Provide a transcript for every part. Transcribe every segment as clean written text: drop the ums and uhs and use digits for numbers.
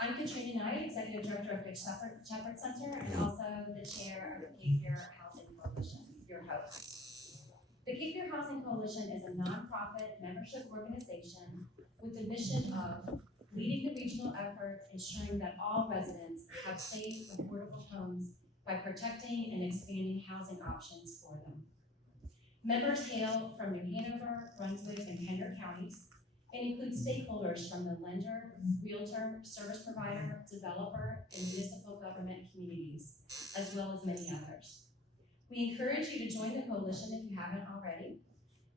I'm Katrina Knight, Executive Director of Good Shepherd Center, and also the Chair of the Cape Fear Housing Coalition, your host. The Cape Fear Housing Coalition is a nonprofit membership organization with the mission of leading the regional effort, ensuring that all residents have safe, affordable homes by protecting and expanding housing options for them. Members hail from New Hanover, Brunswick, and Pender counties, and include stakeholders from the lender, realtor, service provider, developer, and municipal government communities, as well as many others. We encourage you to join the coalition if you haven't already,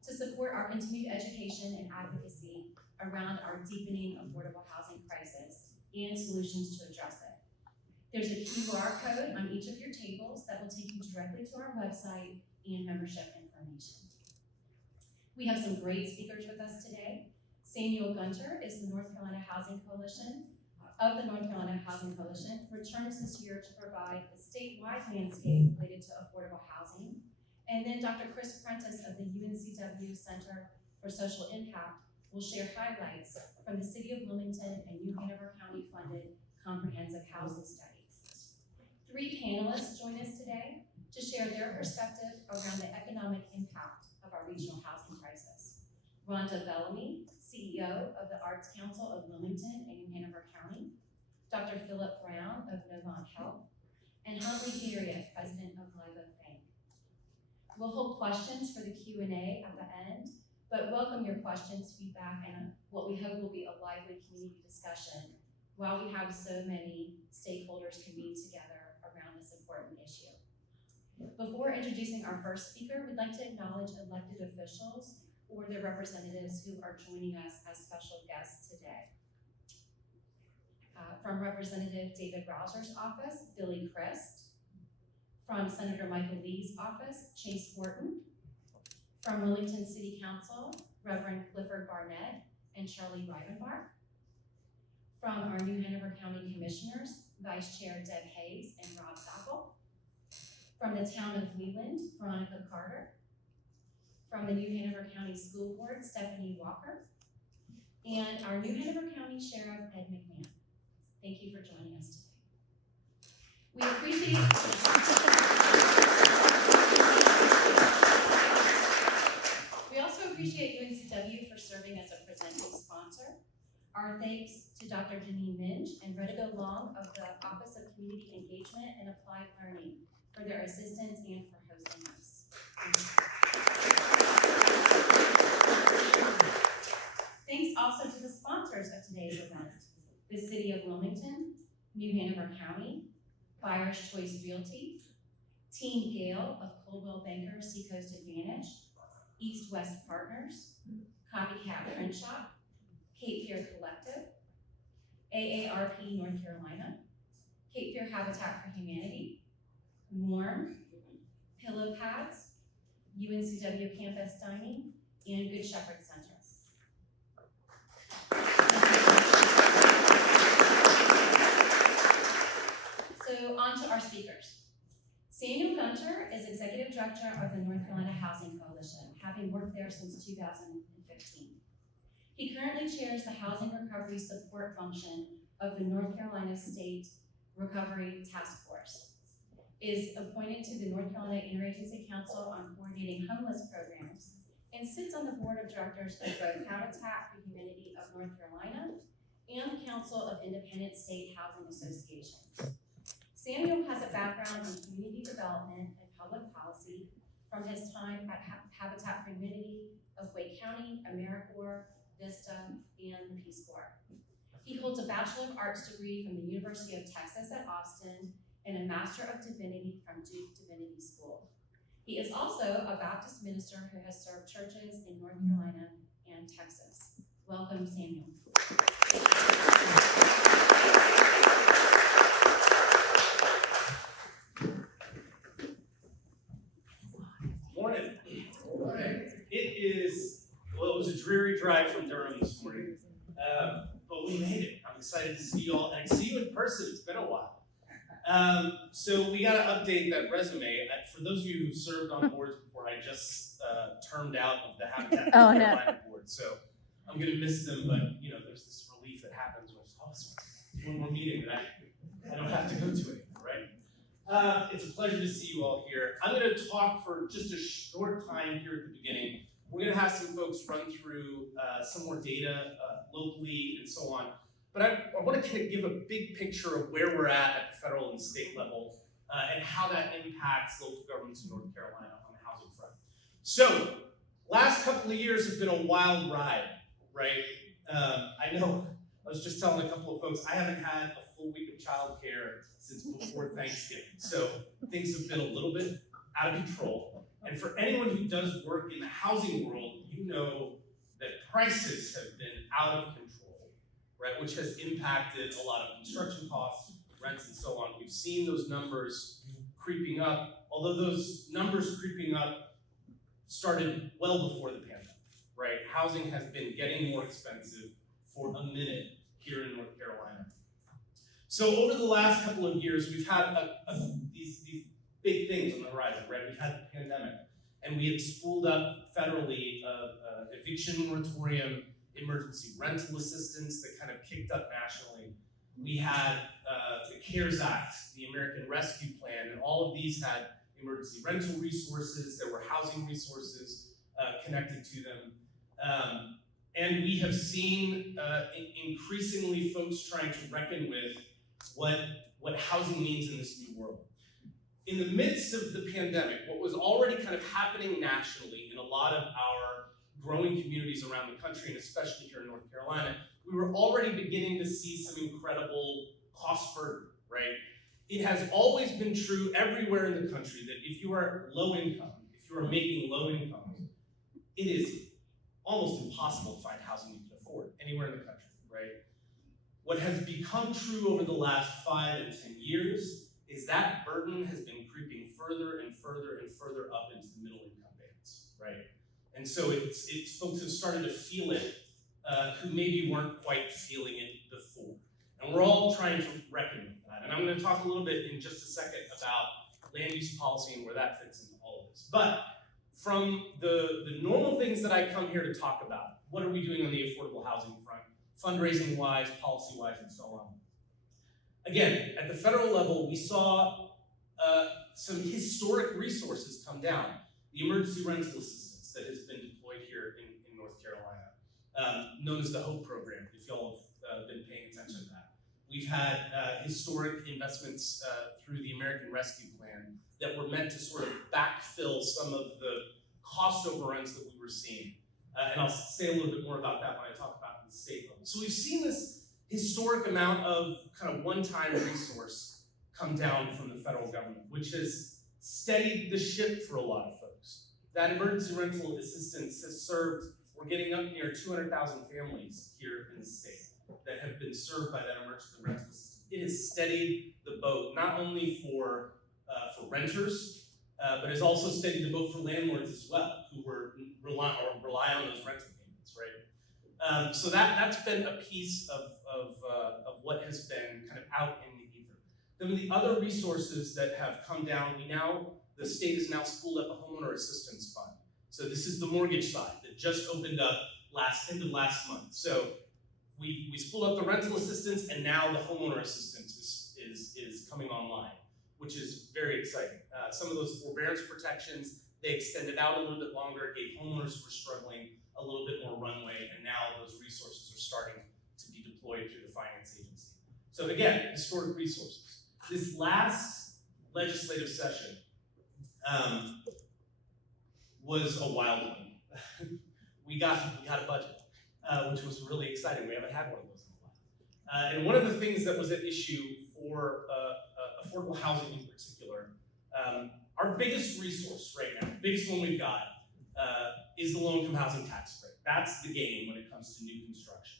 to support our continued education and advocacy around our deepening affordable housing crisis and solutions to address it. There's a QR code on each of your tables that will take you directly to our website and membership information. We have some great speakers with us today. Samuel Gunter is the North Carolina Housing Coalition, returns this year to provide the statewide landscape related to affordable housing. And then Dr. Prentice of the UNCW Center for Social Impact will share highlights from the City of Wilmington and New Hanover County funded comprehensive housing study. 3 panelists join us today to share their perspective around the economic impact of our regional housing crisis. Rhonda Bellamy, CEO of the Arts Council of Wilmington and New Hanover County, Dr. Philip Brown of Novant Health, and Huntley Garriott, President of Live Oak Bank. We'll hold questions for the Q&A at the end, but welcome your questions, feedback, and what we hope will be a lively community discussion while we have so many stakeholders convene together around this important issue. Before introducing our first speaker, we'd like to acknowledge elected officials or their representatives who are joining us as special guests today. From Representative David Rouser's office, Billy Christ. From Senator Michael Lee's office, Chase Horton. From Wilmington City Council, Reverend Clifford Barnett and Charlie Rivenbark. From our New Hanover County Commissioners, Vice Chair Deb Hayes and Rob Zapple. From the town of Leland, Veronica Carter. From the New Hanover County School Board, Stephanie Walker. And our New Hanover County Sheriff, Ed McMahon. Thank you for joining us today. We also appreciate UNCW for serving as a presenting sponsor. Our thanks to Dr. Janine Minge and Redigo Long of the Office of Community Engagement and Applied Learning for their assistance and for hosting us. Thanks also to the sponsors of today's event, the City of Wilmington, New Hanover County, Buyer's Choice Realty, Team Gale of Coldwell Banker Seacoast Advantage, East West Partners, Copycat Print Shop, Cape Fear Collective, AARP North Carolina, Cape Fear Habitat for Humanity, Warm, Pillow Pads, UNCW Campus Dining, and Good Shepherd Center. So on to our speakers. Samuel Gunter is Executive Director of the North Carolina Housing Coalition, having worked there since 2015. He currently chairs the Housing Recovery Support Function of the North Carolina State Recovery Task Force, is appointed to the North Carolina Interagency Council on Coordinating Homeless Programs, and sits on the Board of Directors of both Habitat for Humanity of North Carolina and the Council of Independent State Housing Associations. Samuel has a background in community development and public policy from his time at Habitat for Humanity of Wake County, AmeriCorps, Vista, and the Peace Corps. He holds a Bachelor of Arts degree from the University of Texas at Austin and a Master of Divinity from Duke Divinity School. He is also a Baptist minister who has served churches in North Carolina and Texas. Welcome, Samuel. Morning. It was a dreary drive from Durham this morning, but we made it. I'm excited to see you all and see you in person. It's been a while. So we got to update that resume. For those of you who've served on boards before, I just termed out of the Habitat for Carolina board, so I'm going to miss them. But there's this relief that happens when it's awesome. one more meeting that I don't have to go to anymore, right? It's a pleasure to see you all here. I'm going to talk for just a short time here at the beginning. We're going to have some folks run through some more data locally and so on. But I want to kind of give a big picture of where we're at the federal and state level and how that impacts local governments in North Carolina on the housing front. So, last couple of years have been a wild ride, right? I know, I was just telling a couple of folks, I haven't had a full week of childcare since before Thanksgiving. So things have been a little bit out of control. And for anyone who does work in the housing world, you know that prices have been out of control, right? Which has impacted a lot of construction costs, rents, and so on. We've seen those numbers creeping up, although those numbers creeping up started well before the pandemic, right? Housing has been getting more expensive for a minute here in North Carolina. So over the last couple of years, we've had these big things on the horizon, right? We've had the pandemic, and we had spooled up federally eviction moratorium, emergency rental assistance that kind of kicked up nationally. We had the CARES Act, the American Rescue Plan, and all of these had emergency rental resources. There were housing resources connected to them. And we have seen increasingly folks trying to reckon with what housing means in this new world. In the midst of the pandemic, what was already kind of happening nationally in a lot of our growing communities around the country, and especially here in North Carolina, we were already beginning to see some incredible cost burden, right? It has always been true everywhere in the country that if you are low income, if you are making low income, it is almost impossible to find housing you can afford anywhere in the country, right? What has become true over the last 5 and 10 years is that burden has been creeping further and further and further up into the middle income bands, right? And so it's folks have started to feel it who maybe weren't quite feeling it before. And we're all trying to reckon with that. And I'm going to talk a little bit in just a second about land use policy and where that fits into all of this. But from the normal things that I come here to talk about, what are we doing on the affordable housing front, fundraising-wise, policy-wise, and so on. Again, at the federal level, we saw some historic resources come down. The emergency rental assistance that has been deployed here in North Carolina, known as the HOPE program, if y'all have been paying attention to that. We've had historic investments through the American Rescue Plan that were meant to sort of backfill some of the cost overruns that we were seeing. And I'll say a little bit more about that when I talk about the state level. So we've seen this historic amount of kind of one-time resource come down from the federal government, which has steadied the ship for a lot of folks. That emergency rental assistance has served, we're getting up near 200,000 families here in the state that have been served by that emergency rental assistance. It has steadied the boat, not only for renters, but has also steadied the boat for landlords as well, who rely on those rental payments, right? So that's been a piece of what has been kind of out in the ether. Then the other resources that have come down, the state has now spooled up a homeowner assistance fund. So this is the mortgage side that just opened up end of last month. So we spooled up the rental assistance, and now the homeowner assistance is coming online, which is very exciting. Some of those forbearance protections, they extended out a little bit longer, gave homeowners who were struggling a little bit more runway, and now those resources are starting to be deployed through the finance agency. So again, historic resources. This last legislative session was a wild one. we got a budget, which was really exciting. We haven't had one of those in a while. And one of the things that was at issue for affordable housing in particular, our biggest resource right now, the biggest one we've got, is the low-income housing tax credit. That's the game when it comes to new construction.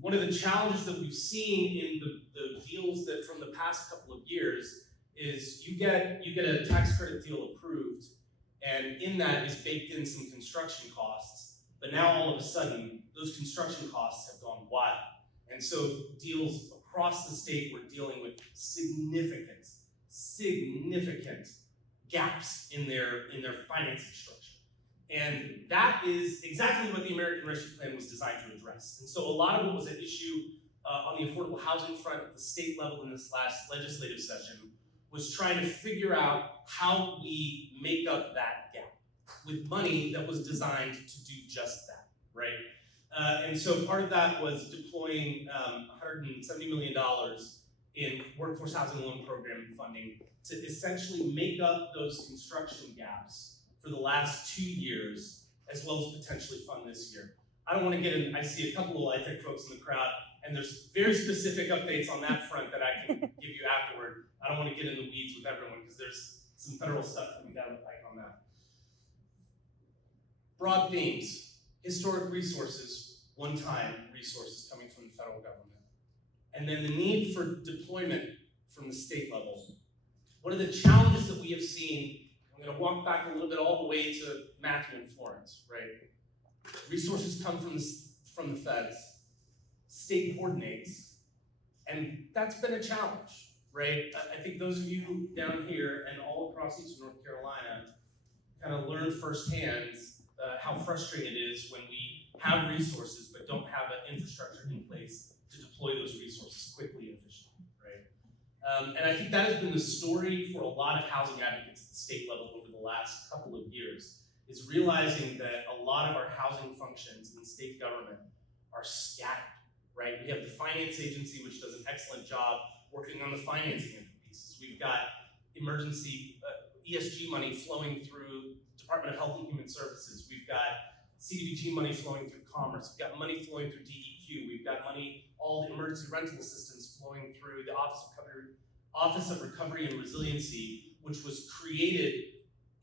One of the challenges that we've seen in the deals that from the past couple of years is you get a tax credit deal approved, and in that is baked in some construction costs, but now all of a sudden, those construction costs have gone wild. And so deals across the state were dealing with significant gaps in their financing structure. And that is exactly what the American Rescue Plan was designed to address. And so a lot of it was an issue on the affordable housing front at the state level in this last legislative session was trying to figure out how we make up that gap with money that was designed to do just that, right? And so part of that was deploying $170 million in workforce housing loan program funding to essentially make up those construction gaps for the last 2 years, as well as potentially fund this year. I don't want to get in, I see a couple of LIHTC folks in the crowd, and there's very specific updates on that front that I can give you afterward. I don't want to get in the weeds with everyone because there's some federal stuff that we got to like on that. Broad themes: historic resources, one-time resources coming from the federal government. And then the need for deployment from the state level. What are the challenges that we have seen? I'm going to walk back a little bit all the way to Matthew and Florence, right? Resources come from the feds, state coordinates, and that's been a challenge, right? I think those of you down here and all across Eastern North Carolina kind of learned firsthand how frustrating it is when we have resources but don't have an infrastructure in place to deploy those resources quickly and efficiently, right? And I think that has been the story for a lot of housing advocates at the state level over the last couple of years, is realizing that a lot of our housing functions in state government are scattered, right? We have the finance agency, which does an excellent job working on the financing of the pieces. We've got emergency ESG money flowing through Department of Health and Human Services. We've got CDBG money flowing through Commerce. We've got money flowing through DEQ. We've got money, all the emergency rental assistance flowing through the Office of Recovery and Resiliency, which was created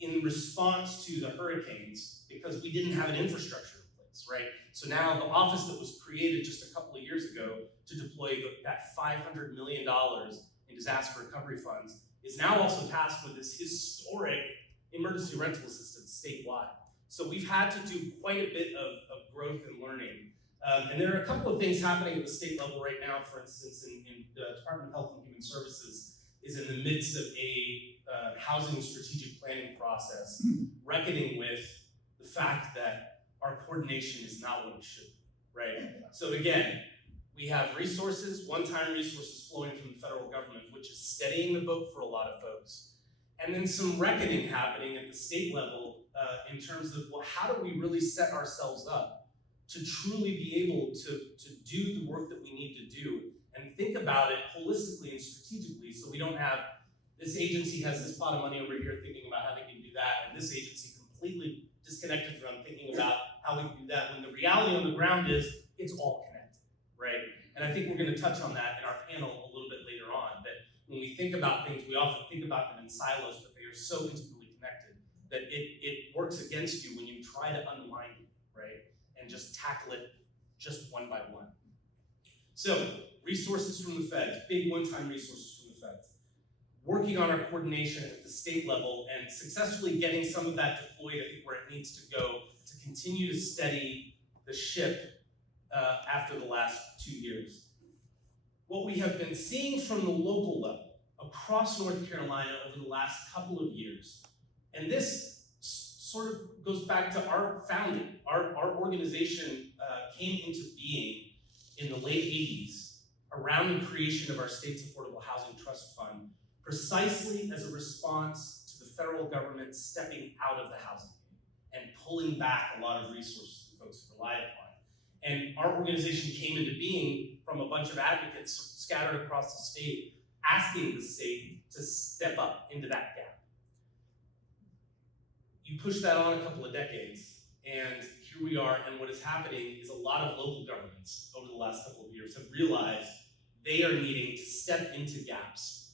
in response to the hurricanes because we didn't have an infrastructure in place, right? So now the office that was created just a couple of years ago to deploy that $500 million in disaster recovery funds is now also tasked with this historic emergency rental assistance statewide. So we've had to do quite a bit of growth and learning. And there are a couple of things happening at the state level right now. For instance, in the Department of Health and Human Services is in the midst of a housing strategic planning process, reckoning with the fact that our coordination is not what it should be, right? So again, we have resources, one-time resources flowing from the federal government, which is steadying the boat for a lot of folks. And then some reckoning happening at the state level in terms of, well, how do we really set ourselves up to truly be able to do the work that we need to do and think about it holistically and strategically, so we don't have this agency has this pot of money over here thinking about how they can do that, and this agency completely disconnected from thinking about how we can do that, when the reality on the ground is it's all connected, right? And I think we're going to touch on that in our panel a little bit later on, that when we think about things, we often think about them in silos, but they are so intimately connected that it works against you when you try to unwind it, right? And just tackle it just one by one. So, resources from the feds, big one-time resources from the feds. Working on our coordination at the state level and successfully getting some of that deployed, I think, where it needs to go to continue to steady the ship after the last 2 years. What we have been seeing from the local level across North Carolina over the last couple of years, and this sort of goes back to our founding. Our organization came into being in the late 80s around the creation of our state's Affordable Housing Trust Fund, precisely as a response to the federal government stepping out of the housing game and pulling back a lot of resources that folks relied upon. And our organization came into being from a bunch of advocates scattered across the state, asking the state to step up into that gap. You push that on a couple of decades, and here we are, and what is happening is a lot of local governments over the last couple of years have realized they are needing to step into gaps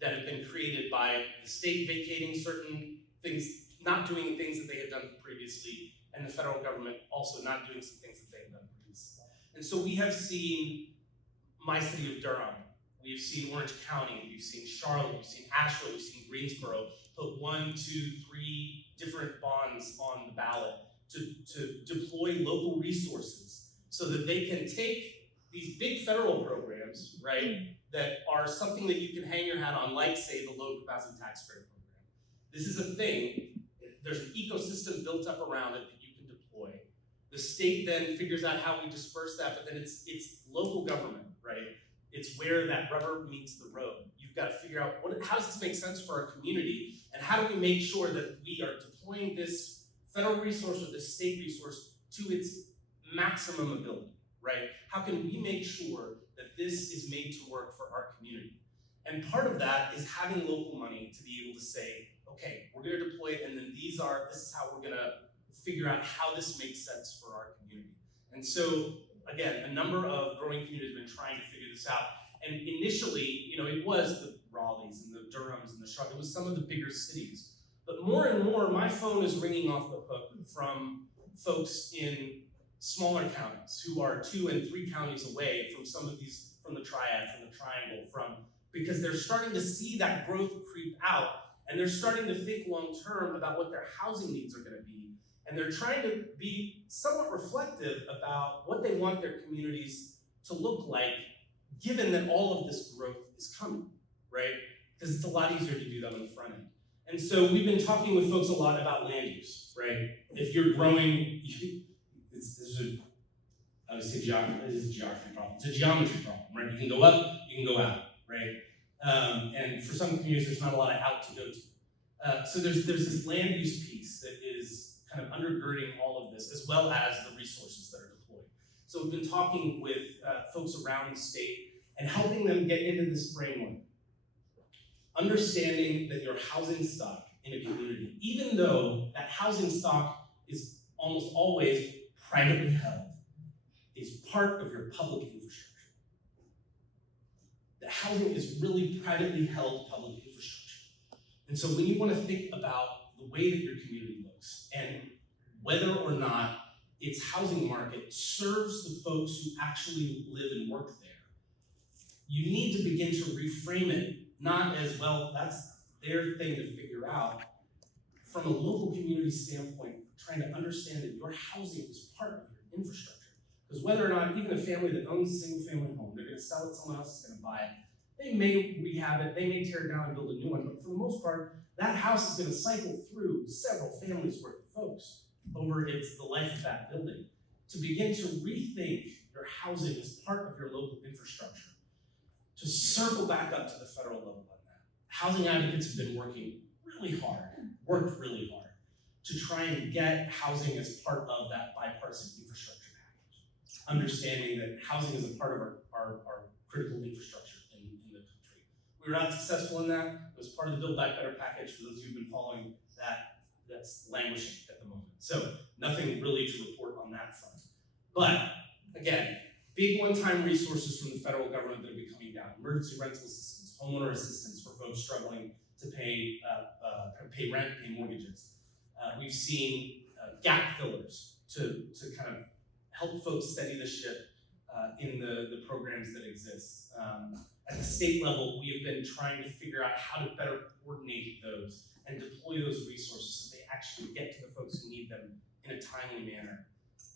that have been created by the state vacating certain things, not doing things that they had done previously, and the federal government also not doing some things that they had done previously. And so we have seen my city of Durham, we've seen Orange County, we've seen Charlotte, we've seen Asheville, we've seen Greensboro put 1, 2, 3 different bonds on the ballot to deploy local resources so that they can take these big federal programs, right, that are something that you can hang your hat on, like, say, the low capacity tax credit program. This is a thing, there's an ecosystem built up around it that you can deploy. The state then figures out how we disperse that, but then it's local government, right? It's where that rubber meets the road. You've got to figure out how does this make sense for our community, and how do we make sure that we are deploying this federal resource or this state resource to its maximum ability, right? How can we make sure that this is made to work for our community? And part of that is having local money to be able to say, okay, we're gonna deploy it, and then this is how we're gonna figure out how this makes sense for our community. And so, again, a number of growing communities have been trying to figure this out. And initially, it was the Raleighs and the Durhams and the Charlotte, it was some of the bigger cities. But more and more, my phone is ringing off the hook from folks in smaller counties who are 2 and 3 counties away from some of these, from the Triad, from the Triangle, because they're starting to see that growth creep out, and they're starting to think long-term about what their housing needs are gonna be. And they're trying to be somewhat reflective about what they want their communities to look like, given that all of this growth is coming, right? Because it's a lot easier to do that on the front end. And so we've been talking with folks a lot about land use, right? If you're growing, this is a geography problem. It's a geometry problem, right? You can go up, you can go out, right? And for some communities, there's not a lot of out to go to. So there's this land use piece that is kind of undergirding all of this, as well as the resources that are deployed. So we've been talking with folks around the state and helping them get into this framework. Understanding that your housing stock in a community, even though that housing stock is almost always privately held, is part of your public infrastructure. The housing is really privately held public infrastructure. And so when you want to think about the way that your community looks and whether or not its housing market serves the folks who actually live and work there, you need to begin to reframe it, not as, well, that's their thing to figure out, from a local community standpoint, trying to understand that your housing is part of your infrastructure. Because whether or not, even a family that owns a single family home, they're gonna sell it, someone else is gonna buy it, they may rehab it, they may tear it down and build a new one, but for the most part, that house is gonna cycle through several families worth of folks over the life of that building. To begin to rethink your housing as part of your local infrastructure, to circle back up to the federal level on that. Housing advocates have been worked really hard to try and get housing as part of that bipartisan infrastructure package. Understanding that housing is a part of our critical infrastructure in the country. We were not successful in that. It was part of the Build Back Better package. For those of you who've been following that's languishing at the moment. So nothing really to report on that front. But again, big one-time resources from the federal government that will be coming down. Emergency rental assistance, homeowner assistance for folks struggling to pay rent, pay mortgages. We've seen gap fillers to kind of help folks steady the ship in the programs that exist. At the state level, we have been trying to figure out how to better coordinate those and deploy those resources so they actually get to the folks who need them in a timely manner.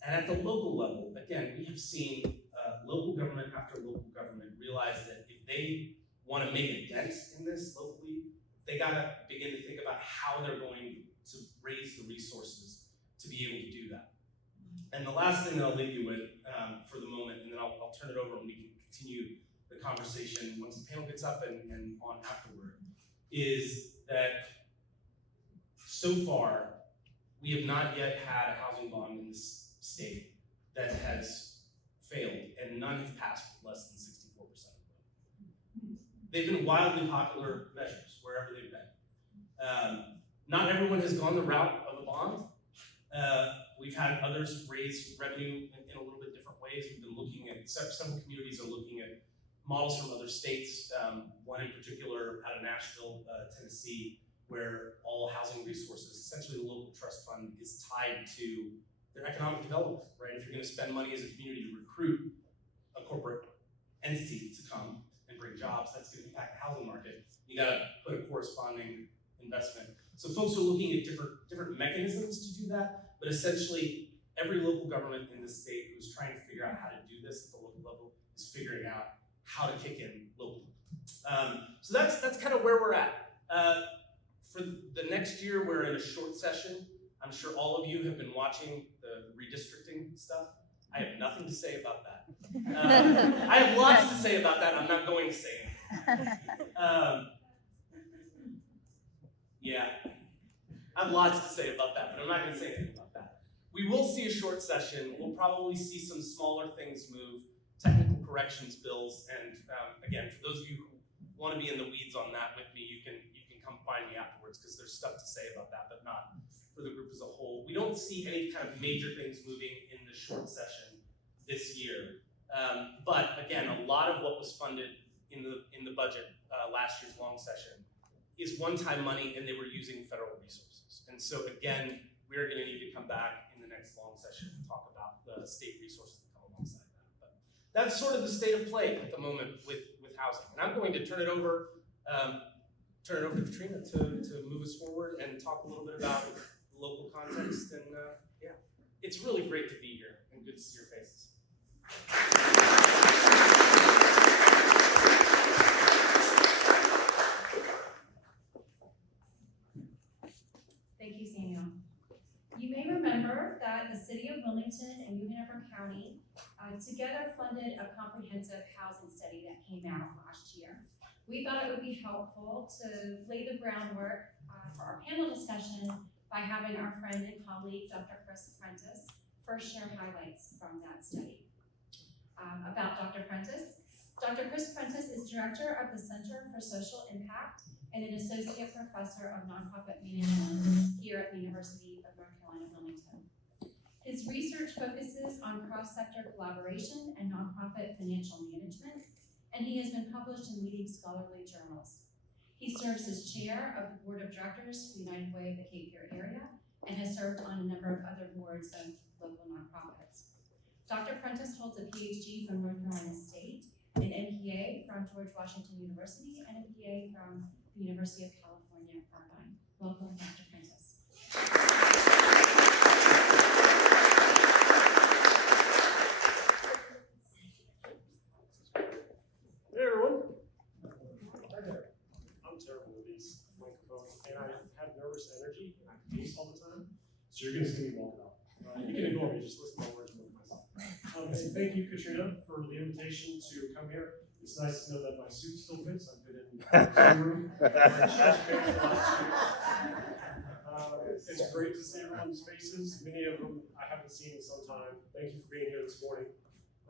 And at the local level, again, we have seen local government after local government realize that if they want to make a dent in this locally, they gotta begin to think about how they're going to raise the resources to be able to do that. And the last thing that I'll leave you with for the moment, and then I'll turn it over and we can continue the conversation once the panel gets up and on afterward, is that so far, we have not yet had a housing bond in this state that has failed, and none have passed with less than 64% of them. They've been wildly popular measures wherever they've been. Not everyone has gone the route of a bond. We've had others raise revenue in a little bit different ways. We've been looking at, several communities are looking at models from other states, one in particular out of Nashville, Tennessee, where all housing resources, essentially the local trust fund, is tied to their economic development, right? If you're gonna spend money as a community to recruit a corporate entity to come and bring jobs, that's gonna impact the housing market. You gotta put a corresponding investment. So folks are looking at different mechanisms to do that, but essentially every local government in the state who's trying to figure out how to do this at the local level is figuring out how to kick in locally. So that's kind of where we're at. For the next year, we're in a short session. I'm sure all of you have been watching the redistricting stuff. I have nothing to say about that. I have lots to say about that. I'm not going to say anything. Yeah, I have lots to say about that, but I'm not going to say anything about that. We will see a short session. We'll probably see some smaller things move, technical corrections bills, and again, for those of you who want to be in the weeds on that with me, you can come find me afterwards because there's stuff to say about that, but not for the group as a whole. We don't see any kind of major things moving in the short session this year, but again, a lot of what was funded in the budget last year's long session is one-time money, and they were using federal resources. And so again, we are going to need to come back in the next long session and talk about the state resources that come alongside that. But that's sort of the state of play at the moment with housing. And I'm going to turn it over to Katrina to move us forward and talk a little bit about the local context. And yeah, it's really great to be here and good to see your faces. Thank you, Samuel. You may remember that the city of Wilmington and Hanover County together funded a comprehensive housing study that came out last year. We thought it would be helpful to lay the groundwork for our panel discussion by having our friend and colleague, Dr. Prentice, first share highlights from that study. About Dr. Prentice. Dr. Prentice is director of the Center for Social Impact and an associate professor of nonprofit management here at the University of North Carolina, Wilmington. His research focuses on cross-sector collaboration and nonprofit financial management, and he has been published in leading scholarly journals. He serves as chair of the board of directors for the United Way of the Cape Fear area and has served on a number of other boards of local nonprofits. Dr. Prentice holds a PhD from North Carolina State, an MPA from George Washington University, and a PA from the University of California, Irvine. Welcome, Dr. Prentice. Hey everyone. I'm terrible with these microphones, and I have nervous energy, and I pace all the time, so you're going to see me walk out. You can ignore me, just listen to my words and myself. And thank you, Katrina, for the invitation to come here. It's nice to know that my suit still fits. I've been in the room. It's great to see everyone's faces. Many of them I haven't seen in some time. Thank you for being here this morning.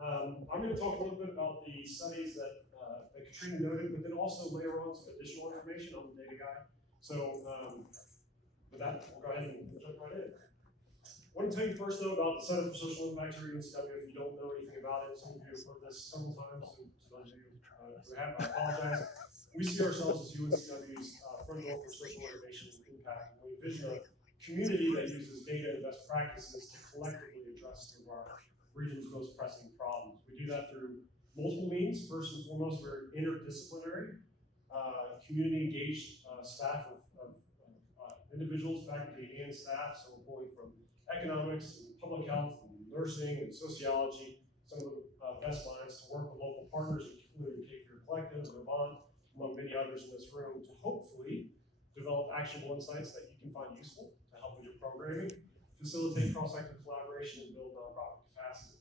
I'm going to talk a little bit about the studies that Katrina noted, but then also layer on some additional information. I'm the data guy. So with that, we'll go ahead and jump right in. I want to tell you first, though, about the Center for Social Impact here at UNCW. If you don't know anything about it, some of you have heard this several times, so to those of you who have, I apologize. We see ourselves as UNCW's front door for social innovation and impact. We envision a community that uses data and best practices to collectively address some of our region's most pressing problems. We do that through multiple means. First and foremost, we're interdisciplinary, community-engaged staff of individuals, faculty, and staff. So we're pulling from economics and public health and nursing and sociology, some of the best minds to work with local partners, including Cape Fear Collective, Novant, among many others in this room, to hopefully develop actionable insights that you can find useful to help with your programming, facilitate cross-sector collaboration, and build nonprofit capacity.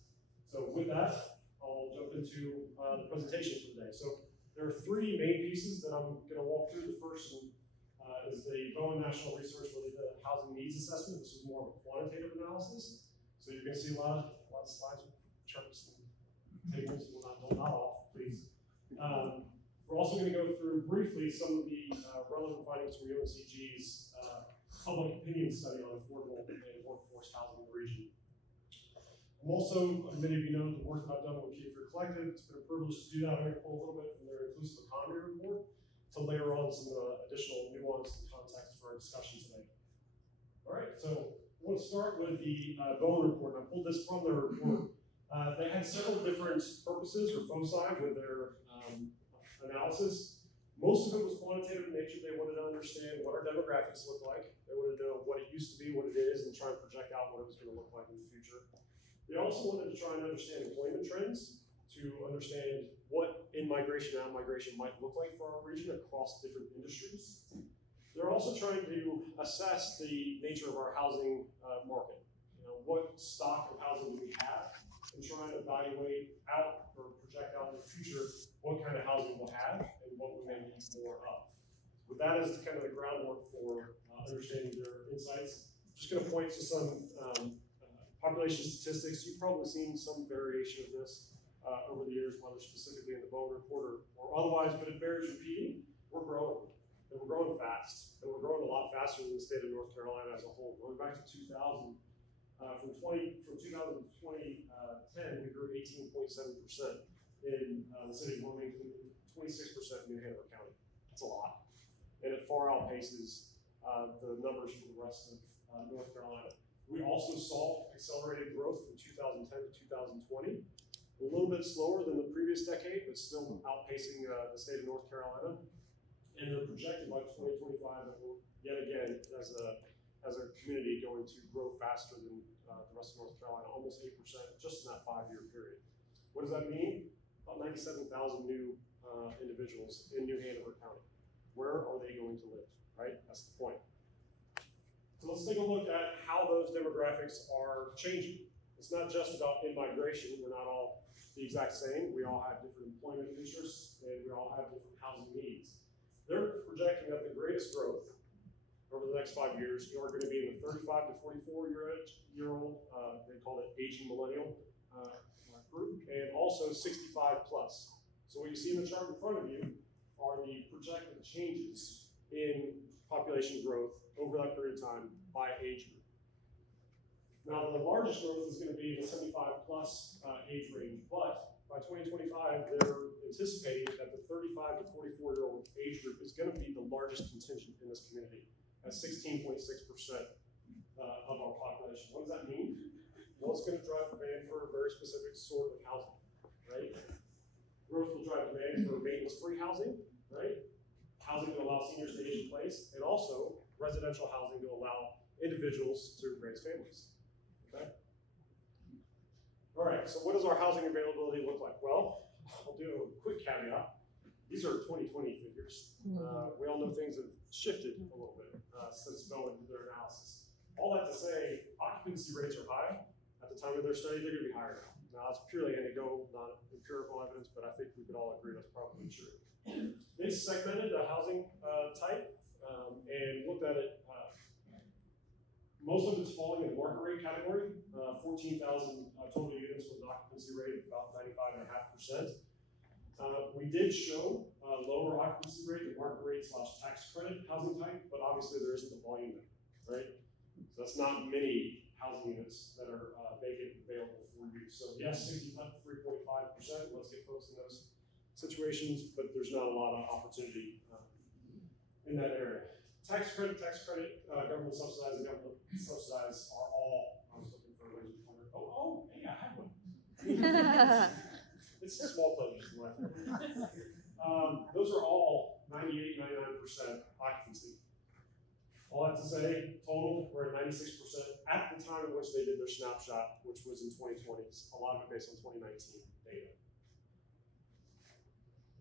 So with that, I'll jump into the presentation for today. So there are three main pieces that I'm going to walk through. The first is the Bowen National Resource for the Housing Needs Assessment. This was more of a quantitative analysis. So you're going to see a lot of slides with charts and tables. Don't nod off, please. We're also going to go through briefly some of the relevant findings from UNCG's public opinion study on affordable and workforce housing in the region. I'm also, many of you know, the work that I've done with Cape Fear Collective. It's been a privilege to do that. I'm going to pull a little bit from their inclusive economy report to layer on some additional nuance and context for our discussion today. All right, so I want to start with the Bowen report. I pulled this from their report. They had several different purposes or foci with their analysis. Most of it was quantitative in nature. They wanted to understand what our demographics look like. They wanted to know what it used to be, what it is, and try and project out what it was going to look like in the future. They also wanted to try and understand employment trends, to understand what in-migration and out-migration might look like for our region across different industries. They're also trying to assess the nature of our housing market. What stock of housing do we have, and try and evaluate out or project out in the future what kind of housing we'll have and what we may need more of. With that as kind of the groundwork for understanding their insights, I'm just going to point to some population statistics. You've probably seen some variation of this over the years, whether specifically in the Bone Report or otherwise, but it bears repeating. We're growing, and we're growing fast, and we're growing a lot faster than the state of North Carolina as a whole. Going back to 2000, from 2000 to 2010, we grew 18.7% in the city of Wilmington, 26% in New Hanover County. That's a lot, and it far outpaces the numbers for the rest of North Carolina. We also saw accelerated growth from 2010 to 2020. A little bit slower than the previous decade, but still outpacing the state of North Carolina. And they're projected by 2025 that we're yet again, as a community, going to grow faster than the rest of North Carolina, almost 8% just in that 5-year period. What does that mean? About 97,000 new individuals in New Hanover County. Where are they going to live, right? That's the point. So let's take a look at how those demographics are changing. It's not just about in-migration. We're not all the exact same. We all have different employment interests, and we all have different housing needs. They're projecting that the greatest growth over the next 5 years are going to be in the 35 to 44-year-old, they call it aging millennial group, and also 65 plus. So what you see in the chart in front of you are the projected changes in population growth over that period of time by age group. Now, the largest growth is going to be the 75 plus age range, but by 2025, they're anticipating that the 35 to 44-year-old age group is going to be the largest contingent in this community at 16.6% of our population. What does that mean? Well, it's going to drive demand for a very specific sort of housing, right? Growth will drive demand for maintenance-free housing, right? Housing to allow seniors to age in place, and also residential housing to allow individuals to raise families. Okay. All right, so what does our housing availability look like? Well, I'll do a quick caveat. These are 2020 figures. We all know things have shifted a little bit since Bellamy did their analysis. All that to say, occupancy rates are high. At the time of their study, they're going to be higher now. Now, it's purely anecdotal, not empirical evidence, but I think we could all agree that's probably true. They segmented the housing type and looked at it. Most of it's falling in the market rate category, 14,000 total units with an occupancy rate of about 95.5%. We did show lower occupancy rate, the market rate / tax credit housing type, but obviously there isn't the volume there, right? So that's not many housing units that are vacant available for use. So yes, 63.5%, let's get folks in those situations, but there's not a lot of opportunity in that area. Tax credit, government subsidized, and government subsidized are all, I was looking for a laser pointer. Oh, hey, I have one. It's a small pleasure in life. Those are all 98, 99% occupancy. All that to say, total, we're at 96% at the time in which they did their snapshot, which was in 2020. A lot of it based on 2019 data.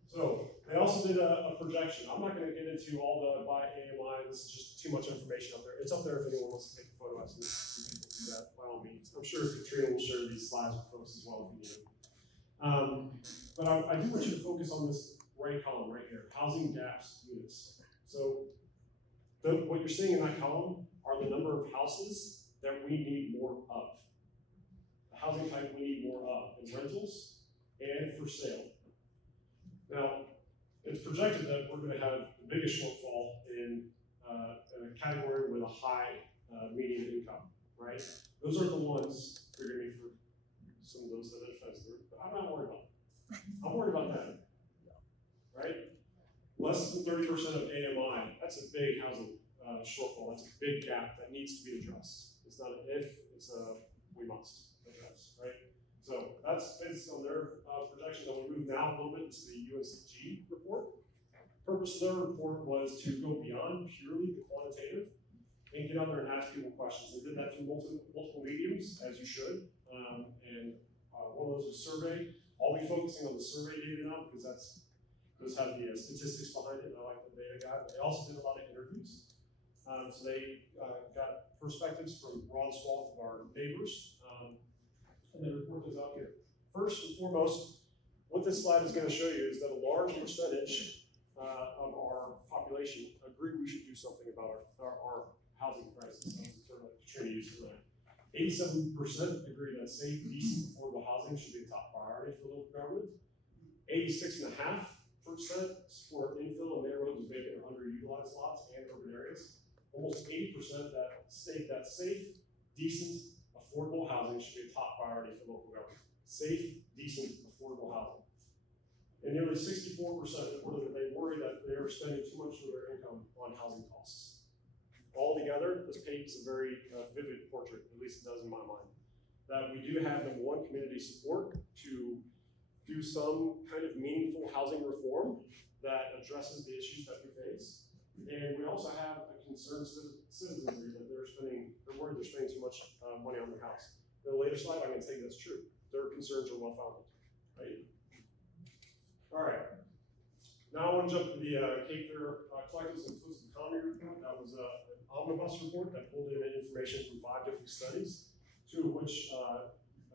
So they also did a projection. I'm not going to get into all the by AMI. This is just too much information up there. It's up there if anyone wants to take a photo. I've seen people do that by all means. I'm sure Katrina will share these slides with folks as well if you need them. But I do want you to focus on this right column right here, housing gaps units. So what you're seeing in that column are the number of houses that we need more of. The housing type we need more of in rentals and for sale. Now, it's projected that we're going to have the biggest shortfall in a category with a high median income, right? Those are the ones, forgive me for some of those that are offensive, but I'm not worried about them. I'm worried about them, right? Less than 30% of AMI, that's a big housing shortfall. That's a big gap that needs to be addressed. It's not an if, it's a we must address, right? So that's based on their projection. That we move now a little bit into the UNCW report. The purpose of their report was to go beyond purely the quantitative and get out there and ask people questions. They did that through multiple mediums, as you should. And one of those was survey. I'll be focusing on the survey data now because that's those have the statistics behind it, and I like the data guide. But they also did a lot of interviews. So they got perspectives from a broad swath of our neighbors, and they report those out here. First and foremost, what this slide is going to show you is that a large percentage of our population agree we should do something about our housing crisis. That was the term that Katrina used earlier. 87% agree that safe, decent, affordable housing should be a top priority for local government. 86.5% support infill in neighborhoods with vacant or underutilized lots and urban areas. Almost 80% that state that safe, decent, affordable housing should be a top priority for local government. Safe, decent, affordable housing. And nearly 64% reported that they worry that they are spending too much of their income on housing costs. Altogether, this paints a very vivid portrait, at least it does in my mind, that we do have, number one, community support to do some kind of meaningful housing reform that addresses the issues that we face. And we also have a concerned citizenry that they're worried they're spending too much money on their house. In the later slide, I'm going to tell you that's true. Their concerns are well-founded, right? All right. Now I want to jump to the Cape Fear Collectives Inclusive Economy Report. That was an omnibus report that pulled in information from 5 different studies, 2 of which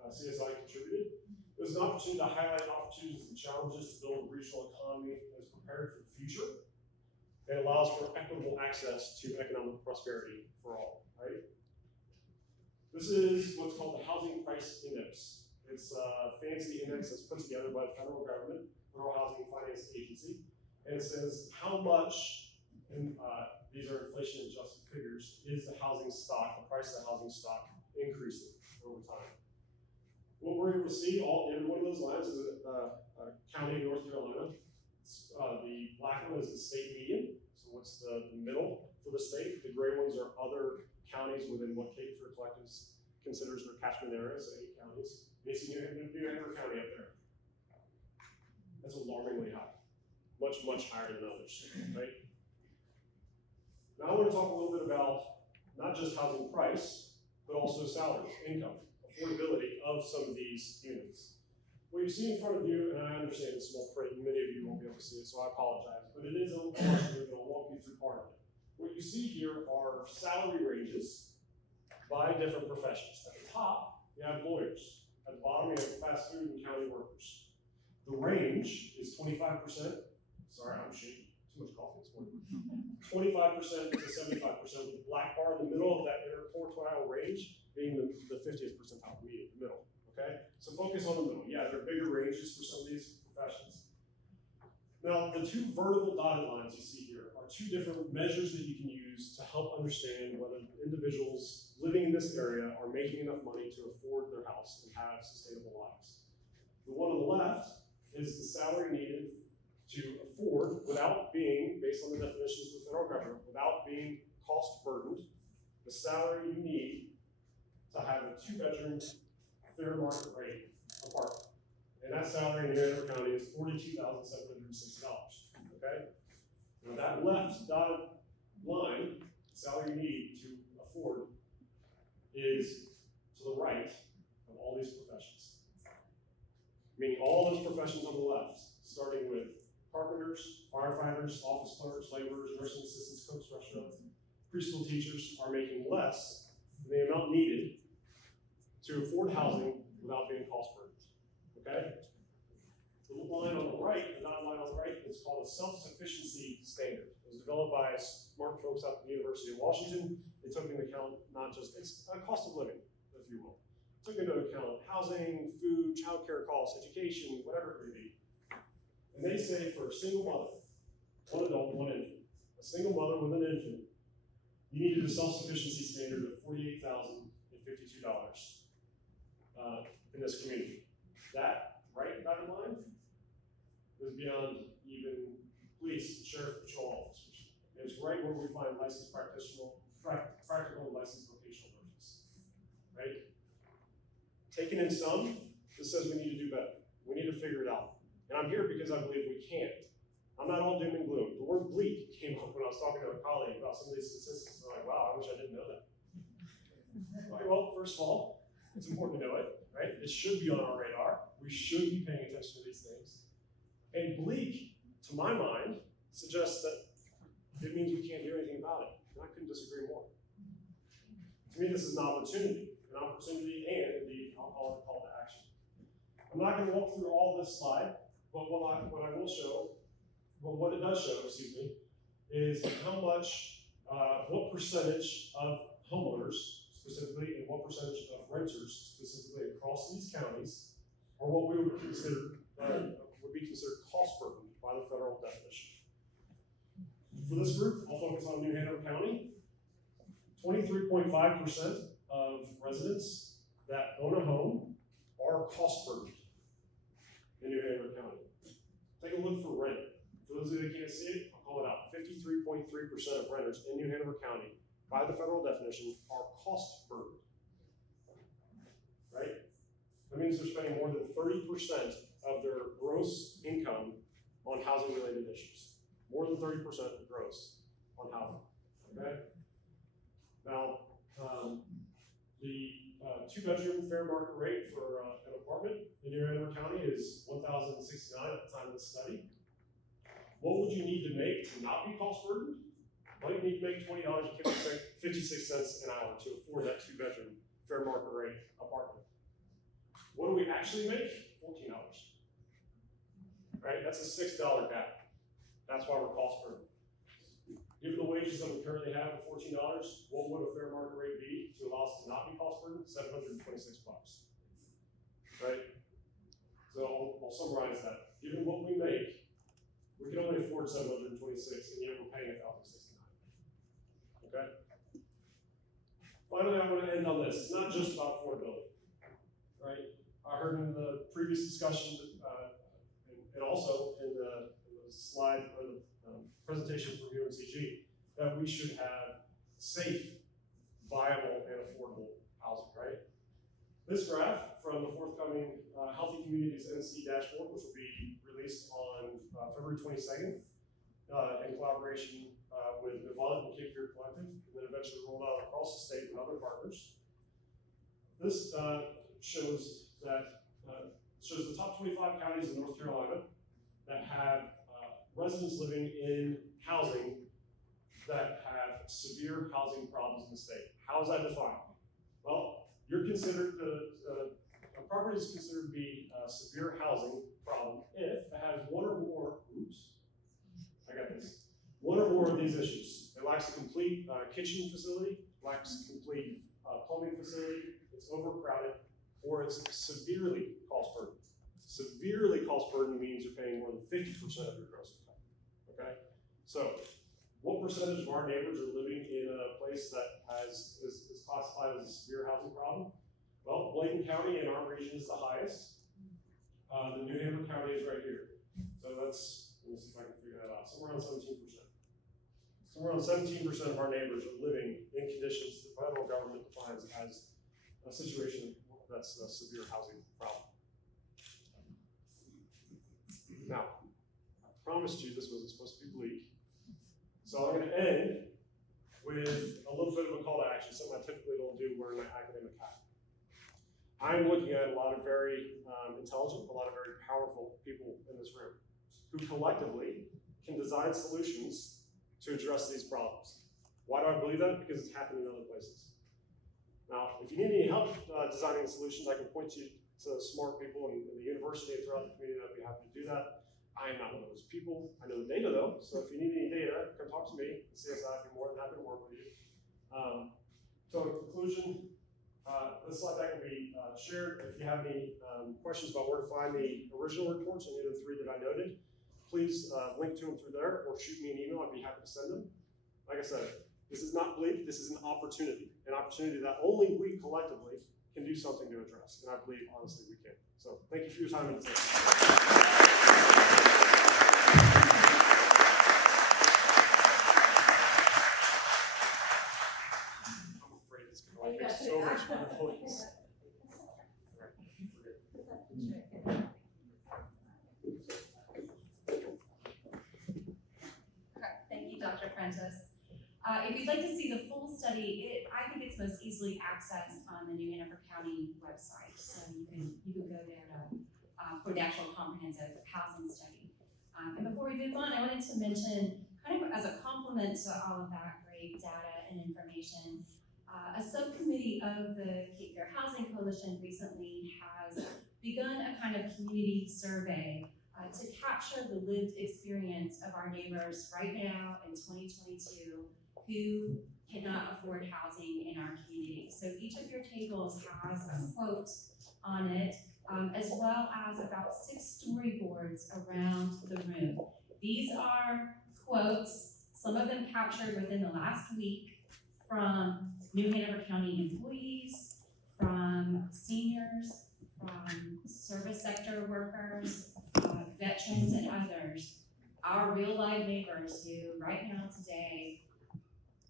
CSI contributed. It was an opportunity to highlight opportunities and challenges to build a regional economy that is prepared for the future and allows for equitable access to economic prosperity for all, right? This is what's called the Housing Price Index. It's a fancy index that's put together by the federal government, Federal Housing Finance Agency, and it says how much, and these are inflation-adjusted figures, is the housing stock, the price of the housing stock increasing over time. What we're able to see, every one of those lines is a county in North Carolina. The black one is the state median, so what's the middle for the state. The gray ones are other counties within what Cape Fear Collectives considers their catchment area, so 8 counties. You see New Hanover County up there. That's alarmingly high, much, much higher than others, right? Now I want to talk a little bit about not just housing price, but also salaries, income, affordability of some of these units. What you see in front of you, and I understand it's small print, and many of you won't be able to see it, so I apologize, but it is a large and I'll walk you through part of it. What you see here are salary ranges by different professions. At the top, you have lawyers. At the bottom, you have fast food and county workers. The range is 25%. Sorry, I'm shaking. Too much coffee this morning. 25% to 75%, with the black bar in the middle of that interquartile range being the 50th percentile, the middle. Okay? So focus on the middle. Yeah, there are bigger ranges for some of these professions. Now, the 2 vertical dotted lines you see here are 2 different measures that you can use to help understand whether individuals living in this area are making enough money to afford their house and have sustainable lives. The one on the left is the salary needed to afford without being, based on the definitions of the federal government, without being cost burdened, the salary you need to have a 2-bedroom fair market rate apartment. And that salary in Hanover County is $42,760, okay? Now that left dotted line, the salary you need to afford, is to the right of all these professions. Meaning all those professions on the left, starting with carpenters, firefighters, office clerks, laborers, nursing assistants, cooks, restaurants, preschool teachers are making less than the amount needed to afford housing without being cost burdened. Okay? The line on the right, the dotted line on the right, is called a self-sufficiency standard. It was developed by smart folks at the University of Washington. They took into account not just, it's a cost of living, if you will. Took into account housing, food, childcare costs, education, whatever it may be. And they say for a single mother, 1 adult, 1 infant, a single mother with an infant, you needed a self-sufficiency standard of $48,052 in this community. That right dotted line is beyond even police and sheriff patrol officers. It's right where we find licensed practical and licensed vocational nurses, right? Taken in sum, this says we need to do better. We need to figure it out. And I'm here because I believe we can. I'm not all doom and gloom. The word bleak came up when I was talking to a colleague about some of these statistics. And I'm like, wow, I wish I didn't know that. Okay, well, first of all, it's important to know it, right? It should be on our radar. We should be paying attention to these things. And bleak to my mind, suggests that it means we can't do anything about it. And I couldn't disagree more. To me, this is an opportunity and indeed, I'll call it a call to action. I'm not going to walk through all this slide, but what I will show, well, what it does show, excuse me, is how much, what percentage of homeowners specifically, and what percentage of renters specifically across these counties are what we would consider, would be considered cost burden by the federal definition. For this group, I'll focus on New Hanover County. 23.5% of residents that own a home are cost burdened in New Hanover County. Take a look for rent. For those of you that can't see it, I'll call it out. 53.3% of renters in New Hanover County, by the federal definition, are cost burdened. Right? That means they're spending more than 30% of their gross income on housing related issues. More than 30% of gross on housing. Okay? Now, the 2-bedroom fair market rate for an apartment in New Hanover County is $1,069 at the time of the study. What would you need to make to not be cost burdened? Well, you need to make $20.56 an hour to afford that 2-bedroom fair market rate apartment. What do we actually make? $14. Right? That's a $6 gap. That's why we're cost burdened. Given the wages that we currently have at $14, what would a fair market rate be to allow us to not be cost burdened? $726. Right? So I'll summarize that. Given what we make, we can only afford $726, and yet we're paying $1,069. Okay? Finally, I want to end on this. It's not just about affordability. Right? I heard in the previous discussion, and also in the slide or the presentation from UNCW, that we should have safe, viable, and affordable housing, right? This graph from the forthcoming Healthy Communities NC dashboard, which will be released on February 22nd in collaboration with Novant and Cape Fear Collective, and then eventually rolled out across the state with other partners. This shows the top 25 counties in North Carolina that have residents living in housing that have severe housing problems in the state. How is that defined? Well, you're considered, a property is considered to be a severe housing problem if it has one or more of these issues. It lacks a complete kitchen facility, lacks a complete plumbing facility, it's overcrowded, or it's severely cost burdened. Severely cost burdened means you're paying more than 50% of your gross income. Okay? So, what percentage of our neighbors are living in a place that is classified as a severe housing problem? Well, Bladen County in our region is the highest. The New Hanover County is right here. So that's, let me see if I can figure that out, somewhere around 17%. Somewhere around 17% of our neighbors are living in conditions the federal government defines as a situation that's a severe housing problem. Now, I promised you this wasn't supposed to be bleak. So I'm going to end with a little bit of a call to action, something I typically don't do wearing my academic hat. I'm looking at a lot of very intelligent, a lot of very powerful people in this room who collectively can design solutions to address these problems. Why do I believe that? Because it's happening in other places. Now, if you need any help designing solutions, I can point you to smart people in the university and throughout the community. I'd be happy to do that. I am not one of those people. I know the data though, so if you need any data, come talk to me. CSI, I'd be more than happy to work with you. So in conclusion, this slide deck will be shared. If you have any questions about where to find the original reports, any of the 3 that I noted, please link to them through there or shoot me an email. I'd be happy to send them. Like I said, this is not bleak, this is an opportunity that only we collectively can do something to address. And I believe, honestly, we can. So thank you for your time and attention. I'm afraid it's going to waste so much of my voice. Thank you, Dr. Prentice. If you'd like to see the full study, I think it's most easily accessed on the New Hanover County website. So you can go there for the actual comprehensive housing study. And before we move on, I wanted to mention, kind of as a complement to all of that great data and information, a subcommittee of the Cape Fear Housing Coalition recently has begun a kind of community survey to capture the lived experience of our neighbors right now in 2022 who cannot afford housing in our community. So each of your tables has a quote on it, as well as about 6 storyboards around the room. These are quotes, some of them captured within the last week, from New Hanover County employees, from seniors, from service sector workers, veterans and others, our real life neighbors who right now today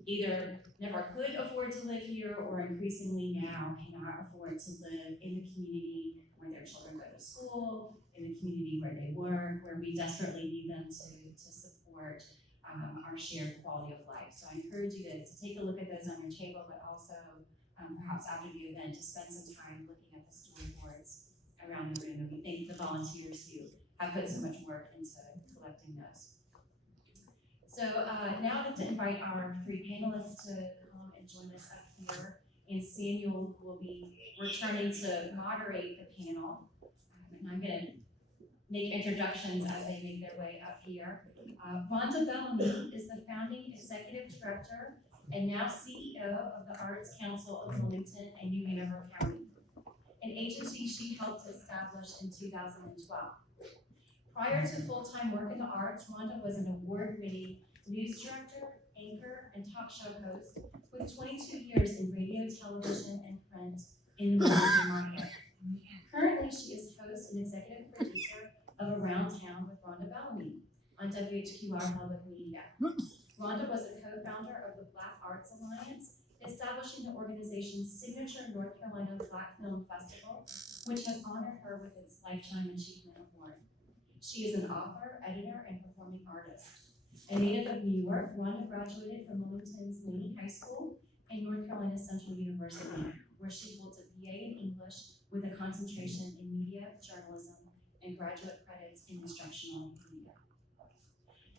either never could afford to live here or increasingly now cannot afford to live in the community where their children go to school, in the community where they work, where we desperately need them to support our shared quality of life. So I encourage you to take a look at those on your table, but also perhaps after the event to spend some time looking at the storyboards around the room. And we thank the volunteers who have put so much work into collecting those. So now I'd like to invite our 3 panelists to come and join us up here. And Samuel will be returning to moderate the panel. And I'm going to make introductions as they make their way up here. Rhonda Bellamy is the founding executive director and now CEO of the Arts Council of Wilmington and New Hanover County, an agency she helped establish in 2012. Prior to full-time work in the arts, Rhonda was an award-winning news director, anchor, and talk show host with 22 years in radio, television, and print in the Wilmington market. Currently, she is host and executive producer of Around Town with Rhonda Bellamy on WHQR Public Media. Rhonda was a co-founder of the Black Arts Alliance, establishing the organization's signature North Carolina Black Film Festival, which has honored her with its Lifetime Achievement Award. She is an author, editor, and performing artist. A native of New York, Rhonda graduated from Wilmington's Laney High School and North Carolina Central University, where she holds a BA in English with a concentration in media, journalism, and graduate credits in instructional media.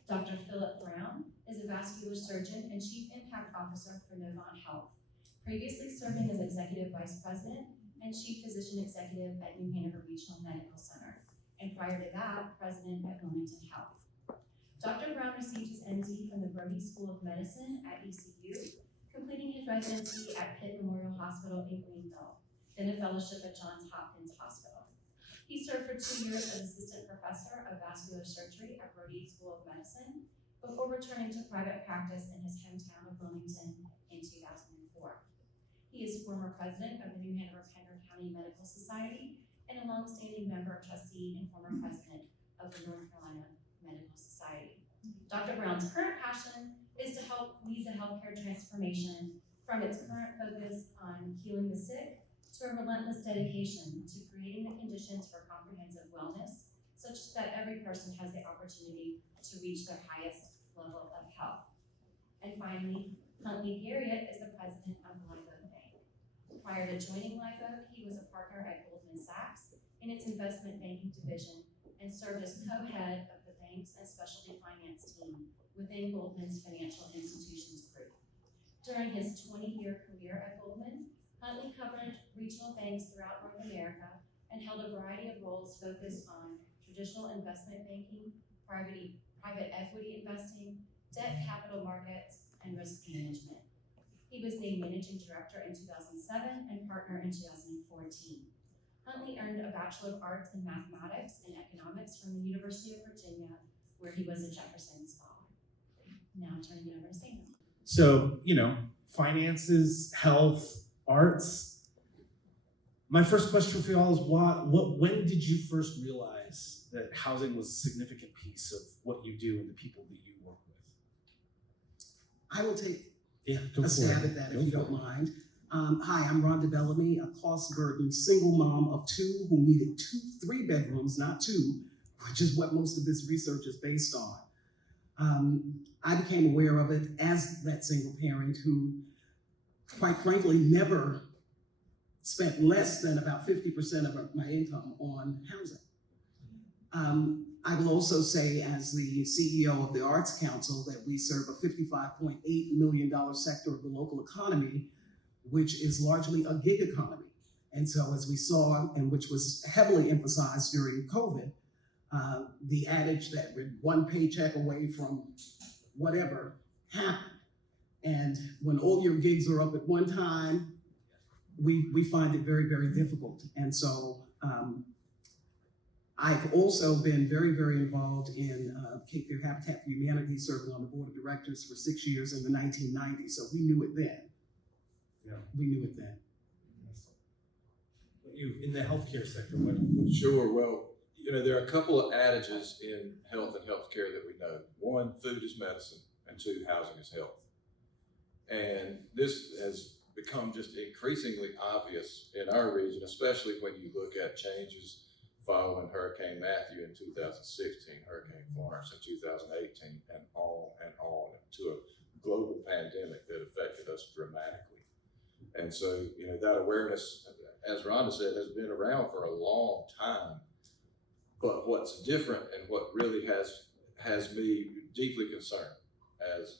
Dr. Philip Brown is a vascular surgeon and Chief Impact Officer for Novant Health, previously serving as Executive Vice President and Chief Physician Executive at New Hanover Regional Medical Center, and prior to that, President at Wilmington Health. Dr. Brown received his MD from the Brody School of Medicine at ECU, completing his residency at Pitt Memorial Hospital in Greenville, then a fellowship at Johns Hopkins Hospital. He served for 2 years as Assistant Professor of Vascular Surgery at Brody School of Medicine before returning to private practice in his hometown of Wilmington in 2004. He is former president of the New Hanover-Pender County Medical Society and a longstanding member, trustee, and former president of the North Carolina Medical Society. Dr. Brown's current passion is to help lead the healthcare transformation from its current focus on healing the sick to a relentless dedication to creating the conditions for comprehensive wellness such that every person has the opportunity to reach their highest level of health. And finally, Huntley Garriott is the president of Live Oak Bank. Prior to joining Live Oak, he was a partner at Goldman Sachs in its investment banking division and served as co-head of the banks and specialty finance team within Goldman's Financial Institutions Group. During his 20-year career at Goldman, Huntley covered regional banks throughout North America and held a variety of roles focused on traditional investment banking, private equity investing, debt capital markets, and risk management. He was named Managing Director in 2007 and Partner in 2014. Huntley earned a Bachelor of Arts in Mathematics and Economics from the University of Virginia, where he was a Jefferson Scholar. Now turning it over to Sam. So, finances, health, arts. My first question for y'all is when did you first realize that housing was a significant piece of what you do and the people that you work with? I will take Go a for stab it. at that Go if you for don't it. mind. Hi, I'm Rhonda Bellamy, a cost-burdened single mom of 2 who needed 3 bedrooms, not 2, which is what most of this research is based on. I became aware of it as that single parent who, quite frankly, never spent less than about 50% of my income on housing. I will also say, as the CEO of the Arts Council, that we serve a $55.8 million sector of the local economy, which is largely a gig economy. And so as we saw, and which was heavily emphasized during COVID, the adage that we're one paycheck away from whatever happened. And when all your gigs are up at one time, we find it very, very difficult. And so I've also been very, very involved in Cape Fear Habitat for Humanity, serving on the board of directors for 6 years in the 1990s. So we knew it then. Yeah. We knew it then. You in the healthcare sector, what? Sure. Well, there are a couple of adages in health and healthcare that we know. One, food is medicine, and two, housing is health. And this has become just increasingly obvious in our region, especially when you look at changes following Hurricane Matthew in 2016, Hurricane Florence in 2018, and on to a global pandemic that affected us dramatically. And so, that awareness, as Rhonda said, has been around for a long time. But what's different and what really has me deeply concerned as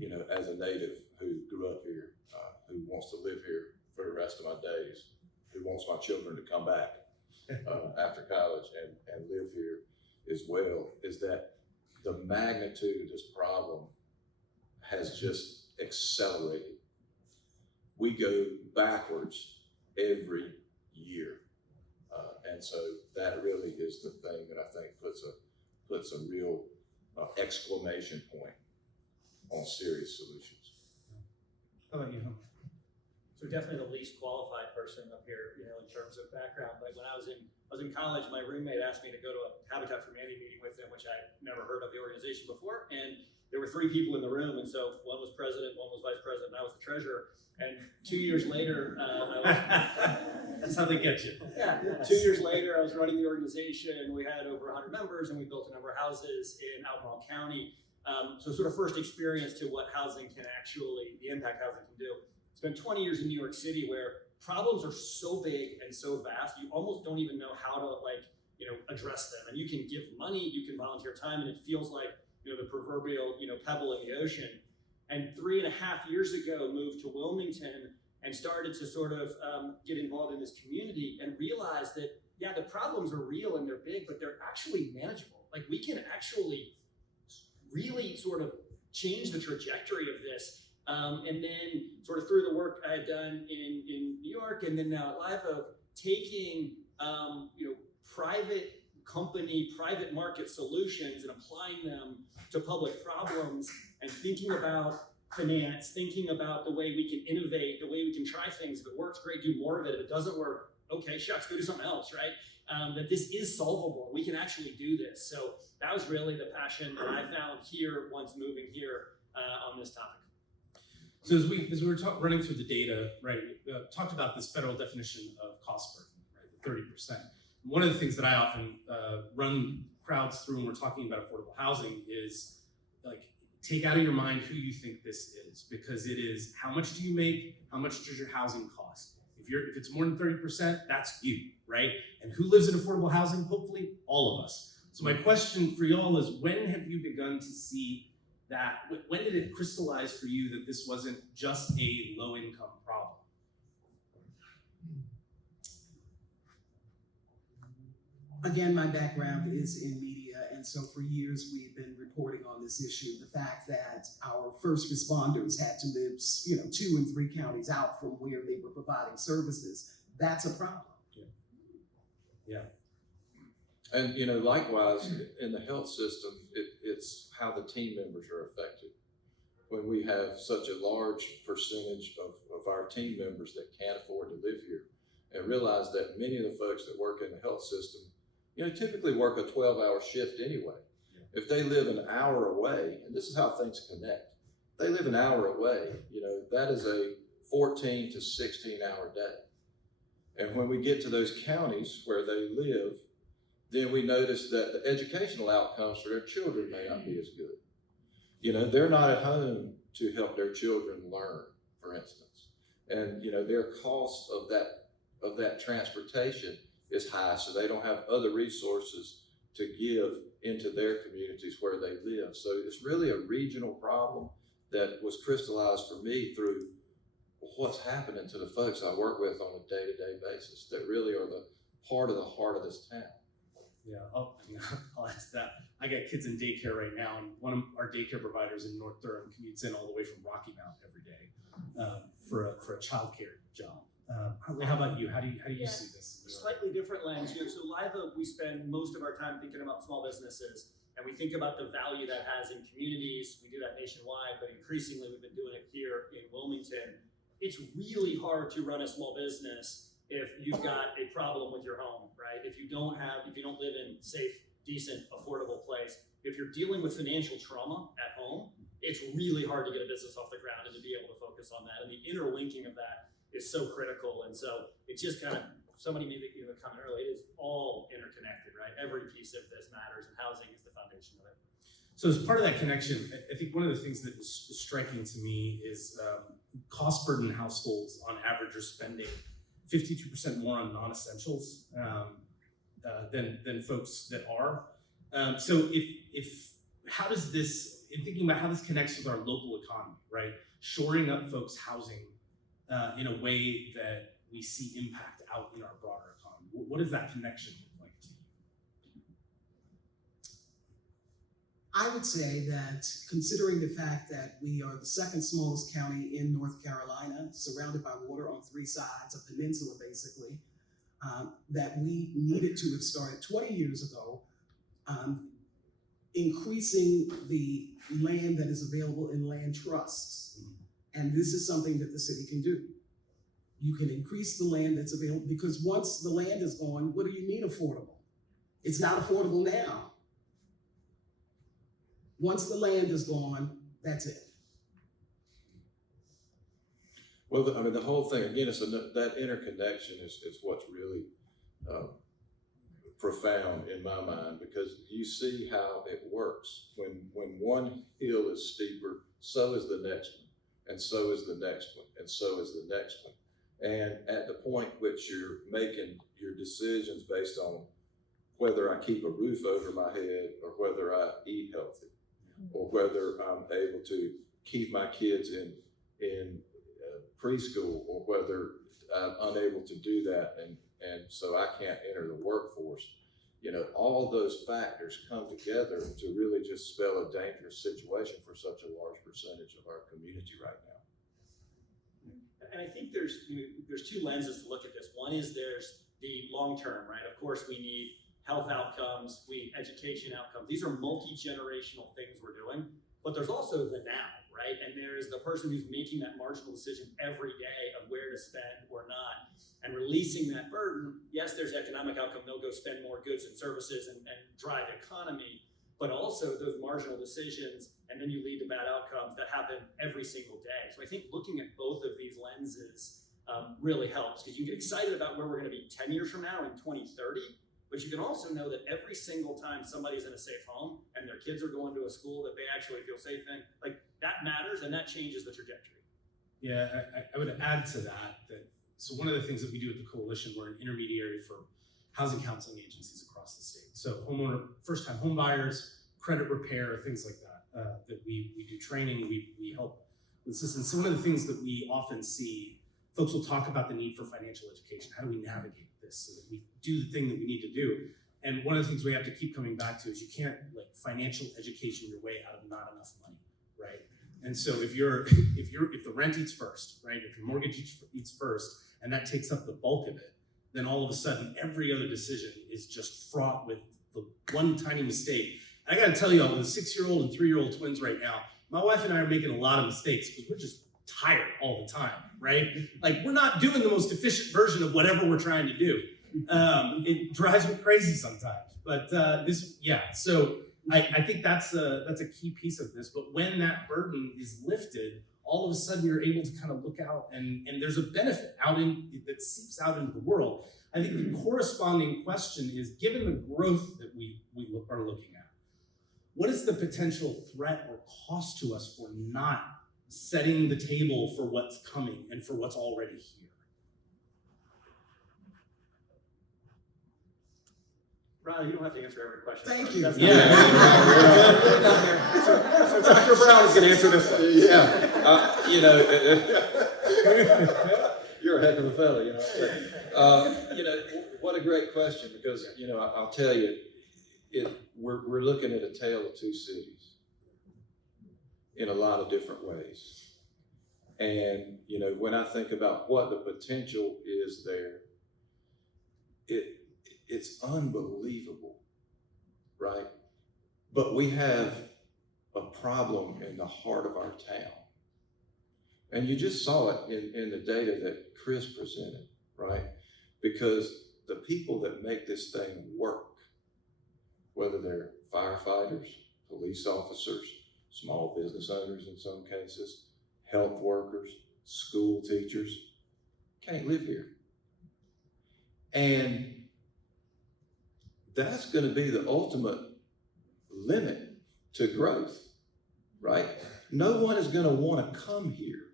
a native who grew up here, who wants to live here for the rest of my days, who wants my children to come back after college and live here as well, is that the magnitude of this problem has just accelerated. We go backwards every year. And so that really is the thing that I think puts a real exclamation point on serious solutions. How about you, Huntley? So definitely the least qualified person up here, in terms of background. But when I was in college, my roommate asked me to go to a Habitat for Humanity meeting with him, which I'd never heard of the organization before. And there were 3 people in the room, and so one was president, one was vice president, and I was the treasurer. And 2 years later, That's how they get you. Yeah, 2 years later, I was running the organization. We had over 100 members, and we built a number of houses in Albemarle County. So sort of first experience to what housing can actually, the impact housing can do. Spent 20 years in New York City, where problems are so big and so vast, you almost don't even know how to address them. And you can give money, you can volunteer time, and it feels like the proverbial pebble in the ocean. And 3.5 years ago, moved to Wilmington and started to sort of get involved in this community and realized that, yeah, the problems are real and they're big, but they're actually manageable. Like, we can actually really sort of change the trajectory of this. And then sort of through the work I had done in New York and then now at Live Oak, taking private company, private market solutions and applying them to public problems and thinking about finance, thinking about the way we can innovate, the way we can try things. If it works, great, do more of it. If it doesn't work, okay, shucks, go do something else, right? That this is solvable. We can actually do this. So that was really the passion that I found here once moving here on this topic. So as we were running through the data, right, we talked about this federal definition of cost burden, right, the 30%. One of the things that I often run crowds through when we're talking about affordable housing is, like, take out of your mind who you think this is, because it is how much do you make, how much does your housing cost? If it's more than 30%, that's you, right? And who lives in affordable housing? Hopefully all of us. So my question for y'all is, when have you begun to see that? When did it crystallize for you that this wasn't just a low-income problem? Again, my background is in media, and so for years we've been reporting on this issue, the fact that our first responders had to live, 2 and 3 counties out from where they were providing services. That's a problem. Yeah. And, likewise, in the health system, it's how the team members are affected. When we have such a large percentage of our team members that can't afford to live here, and realize that many of the folks that work in the health system, typically work a 12-hour shift anyway. Yeah. If they live an hour away, and this is how things connect, they live an hour away, that is a 14 to 16-hour day. And when we get to those counties where they live, then we notice that the educational outcomes for their children may not be as good. They're not at home to help their children learn, for instance. And, their cost of that transportation is high, so they don't have other resources to give into their communities where they live. So it's really a regional problem that was crystallized for me through what's happening to the folks I work with on a day-to-day basis that really are the part of the heart of this town. Yeah, I'll ask that. I got kids in daycare right now, and one of our daycare providers in North Durham commutes in all the way from Rocky Mount every day for a childcare job. Huntley, how about you? How do you see this? Slightly different lens. So Live Oak, we spend most of our time thinking about small businesses, and we think about the value that has in communities. We do that nationwide, but increasingly we've been doing it here in Wilmington. It's really hard to run a small business if you've got a problem with your home, right? If you don't live in safe, decent, affordable place, if you're dealing with financial trauma at home, it's really hard to get a business off the ground and to be able to focus on that. And the interlinking of that is so critical. And so it's just kind of, somebody made the comment earlier, it is all interconnected, right? Every piece of this matters, and housing is the foundation of it. So as part of that connection, I think one of the things that is striking to me is cost burden households on average are spending 52% more on non-essentials than folks that are. So if how does this, in thinking about how this connects with our local economy, right? Shoring up folks' housing in a way that we see impact out in our broader economy. What does that connection look like to you? I would say that considering the fact that we are the second smallest county in North Carolina, surrounded by water on three sides, a peninsula basically, that we needed to have started 20 years ago, increasing the land that is available in land trusts. And this is something that the city can do. You can increase the land that's available, because once the land is gone, what do you mean affordable? It's not affordable now. Once the land is gone, that's it. Well, the whole thing, again, that interconnection is what's really profound in my mind, because you see how it works. When one hill is steeper, so is the next one, and so is the next one, and so is the next one. And at the point which you're making your decisions based on whether I keep a roof over my head, or whether I eat healthy, or whether I'm able to keep my kids in preschool, or whether I'm unable to do that, and so I can't enter the workforce. All those factors come together to really just spell a dangerous situation for such a large percentage of our community right now. And I think there's two lenses to look at this. One is there's the long term, right? Of course, we need health outcomes, we need education outcomes. These are multi-generational things we're doing, but there's also the now, right? And there's the person who's making that marginal decision every day of where to spend or not, and releasing that burden. Yes, there's economic outcome, they'll go spend more goods and services and drive economy, but also those marginal decisions, and then you lead to bad outcomes that happen every single day. So I think looking at both of these lenses really helps, because you get excited about where we're gonna be 10 years from now in 2030, but you can also know that every single time somebody's in a safe home and their kids are going to a school that they actually feel safe in, like that matters, and that changes the trajectory. Yeah, I would add to that so one of the things that we do at the coalition, we're an intermediary for housing counseling agencies across the state. So first-time home buyers, credit repair, things like that, that we do training, we help with assistance. So one of the things that we often see, folks will talk about the need for financial education. How do we navigate this so that we do the thing that we need to do? And one of the things we have to keep coming back to is you can't financial education your way out of not enough money, right? And so if the rent eats first, right? If your mortgage eats first, and that takes up the bulk of it, then all of a sudden every other decision is just fraught with the one tiny mistake. And I gotta tell you, with a 6-year-old and 3-year-old twins right now, my wife and I are making a lot of mistakes because we're just tired all the time, right? Like we're not doing the most efficient version of whatever we're trying to do. It drives me crazy sometimes, but so I think that's a key piece of this. But when that burden is lifted, all of a sudden you're able to kind of look out and there's a benefit that seeps out into the world. I think the corresponding question is, given the growth that we are looking at, what is the potential threat or cost to us for not setting the table for what's coming and for what's already here? Ron, you don't have to answer every question. Thank you. That's Yeah. So Dr. Brown is gonna answer this one. Yeah, you're a heck of a fella, what a great question, because, I'll tell you, we're looking at a tale of two cities in a lot of different ways. And, when I think about what the potential is there, it's unbelievable, right? But we have a problem in the heart of our town. And you just saw it in the data that Chris presented, right? Because the people that make this thing work, whether they're firefighters, police officers, small business owners in some cases, health workers, school teachers, can't live here. And that's going to be the ultimate limit to growth, right? No one is going to want to come here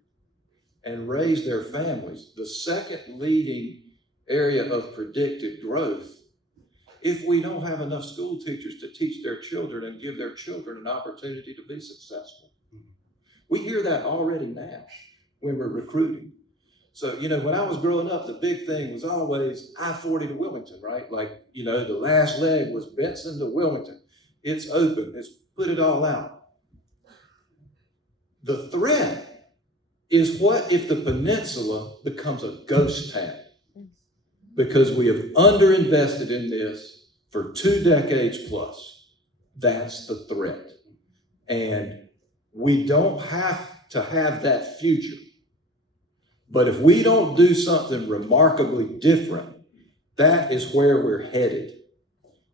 and raise their families, the second leading area of predicted growth, if we don't have enough school teachers to teach their children and give their children an opportunity to be successful. We hear that already now when we're recruiting. So, when I was growing up, the big thing was always I-40 to Wilmington, right? Like, the last leg was Benson to Wilmington. It's open, let's put it all out. The threat is, what if the peninsula becomes a ghost town? Because we have underinvested in this for 2 decades plus. That's the threat. And we don't have to have that future. But if we don't do something remarkably different, that is where we're headed.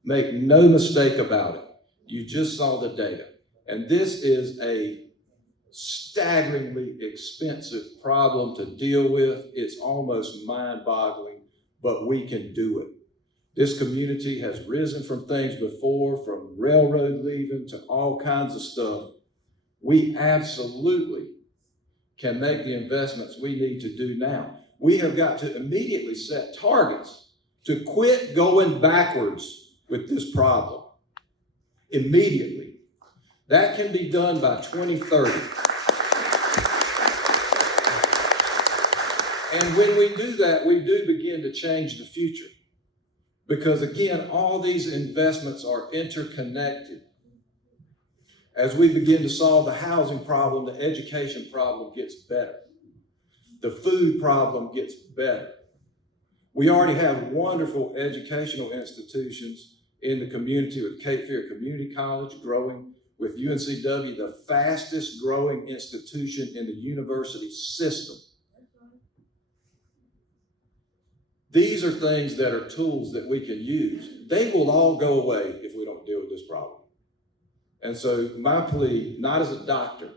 Make no mistake about it. You just saw the data. And this is a staggeringly expensive problem to deal with. It's almost mind-boggling, but we can do it. This community has risen from things before, from railroad leaving to all kinds of stuff. We absolutely can make the investments we need to do now. We have got to immediately set targets to quit going backwards with this problem. Immediately. That can be done by 2030. And when we do that, we do begin to change the future. Because again, all these investments are interconnected. As we begin to solve the housing problem, the education problem gets better. The food problem gets better. We already have wonderful educational institutions in the community, with Cape Fear Community College growing, with UNCW, the fastest growing institution in the university system. These are things that are tools that we can use. They will all go away if we don't deal with this problem. And so my plea, not as a doctor,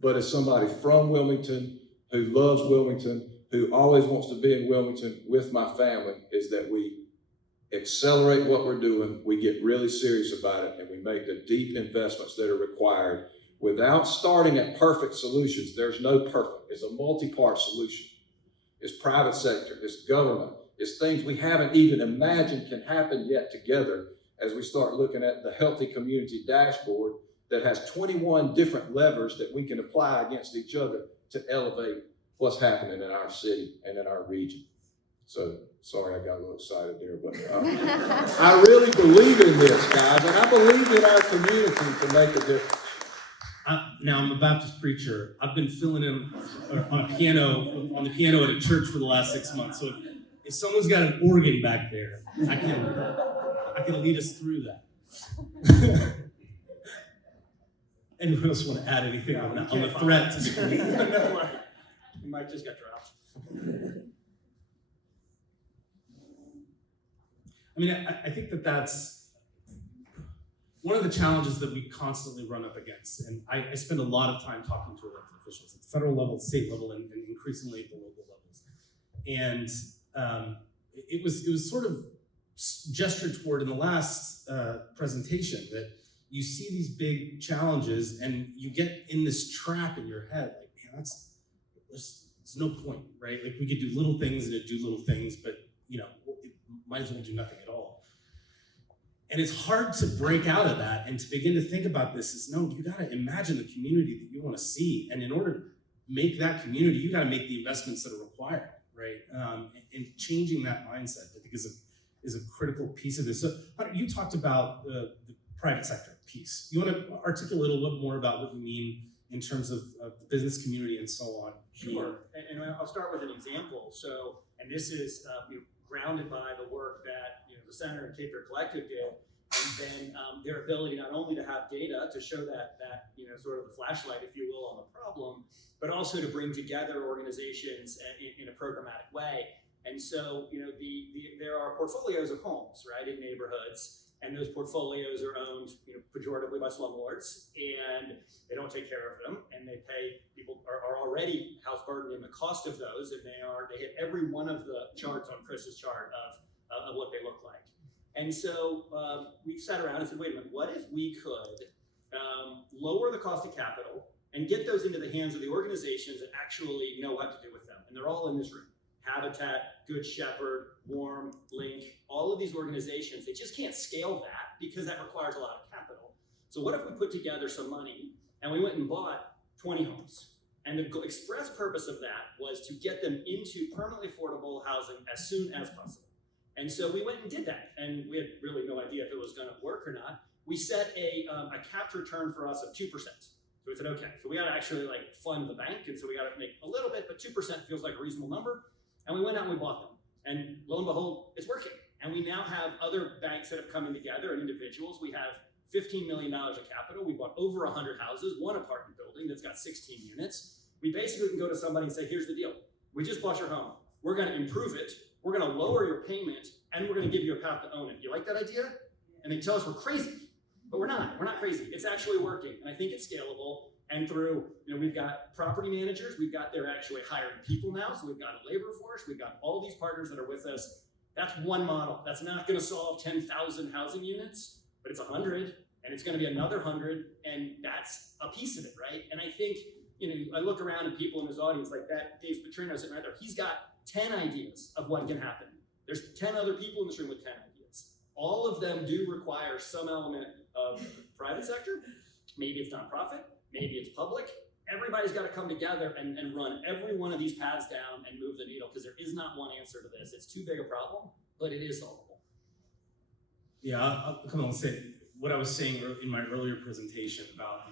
but as somebody from Wilmington, who loves Wilmington, who always wants to be in Wilmington with my family, is that we accelerate what we're doing, we get really serious about it, and we make the deep investments that are required without starting at perfect solutions. There's no perfect. It's a multi-part solution. It's private sector, it's government, it's things we haven't even imagined can happen yet together, as we start looking at the Healthy Community Dashboard that has 21 different levers that we can apply against each other to elevate what's happening in our city and in our region. So, sorry I got a little excited there, but I really believe in this, guys, and I believe in our community to make a difference. Now, I'm a Baptist preacher. I've been filling in on the piano at a church for the last 6 months. So if someone's got an organ back there, I can lead us through that. Anyone else want to add anything on the threat to school? You might just get dropped. I mean, I think that's one of the challenges that we constantly run up against. And I spend a lot of time talking to elected officials at the federal level, state level, and increasingly at the local levels. And it was sort of gestured toward in the last presentation that you see these big challenges and you get in this trap in your head, like, man, there's no point, right? Like, we could do little things and do little things, but might as well do nothing at all. And it's hard to break out of that and to begin to think about this as, no, you gotta imagine the community that you wanna see. And in order to make that community, you gotta make the investments that are required, right? And changing that mindset, I think, is a critical piece of this. So Hunter, you talked about the private sector piece. You wanna articulate a little bit more about what you mean in terms of the business community and so on? Sure, and I'll start with an example. So, and this is grounded by the work that the Center and Cape Fear Collective did, and then their ability not only to have data to show that sort of the flashlight, if you will, on the problem, but also to bring together organizations in a programmatic way. And so, there are portfolios of homes, right, in neighborhoods, and those portfolios are owned, pejoratively by slumlords, and they don't take care of them, and people are already house burdened in the cost of those, and they hit every one of the charts on Chris's chart of what they look like. And so we sat around and said, wait a minute, what if we could lower the cost of capital and get those into the hands of the organizations that actually know what to do with them? And they're all in this room. Habitat, Good Shepherd, Warm, Link, all of these organizations, they just can't scale that because that requires a lot of capital. So what if we put together some money and we went and bought 20 homes? And the express purpose of that was to get them into permanently affordable housing as soon as possible. And so we went and did that, and we had really no idea if it was gonna work or not. We set a capped return for us of 2%. So we said, okay, so we gotta actually fund the bank, and so we gotta make a little bit, but 2% feels like a reasonable number. And we went out and we bought them. And lo and behold, it's working. And we now have other banks that have come in together and individuals. We have $15 million of capital. We bought over 100 houses, one apartment building that's got 16 units. We basically can go to somebody and say, here's the deal. We just bought your home. We're gonna improve it. We're gonna lower your payment, and we're gonna give you a path to own it. You like that idea? And they tell us we're crazy, but we're not crazy. It's actually working, and I think it's scalable. And through, we've got property managers, they're actually hiring people now, so we've got a labor force, we've got all these partners that are with us. That's one model. That's not gonna solve 10,000 housing units, but it's 100, and it's gonna be another 100, and that's a piece of it, right? And I think, I look around at people in this audience like that, Dave Petrino sitting right there, he's got 10 ideas of what can happen. There's 10 other people in this room with 10 ideas. All of them do require some element of private sector. Maybe it's nonprofit, maybe it's public. Everybody's got to come together and run every one of these paths down and move the needle, because there is not one answer to this. It's too big a problem, but it is solvable. Yeah, I'll come on and say what I was saying in my earlier presentation about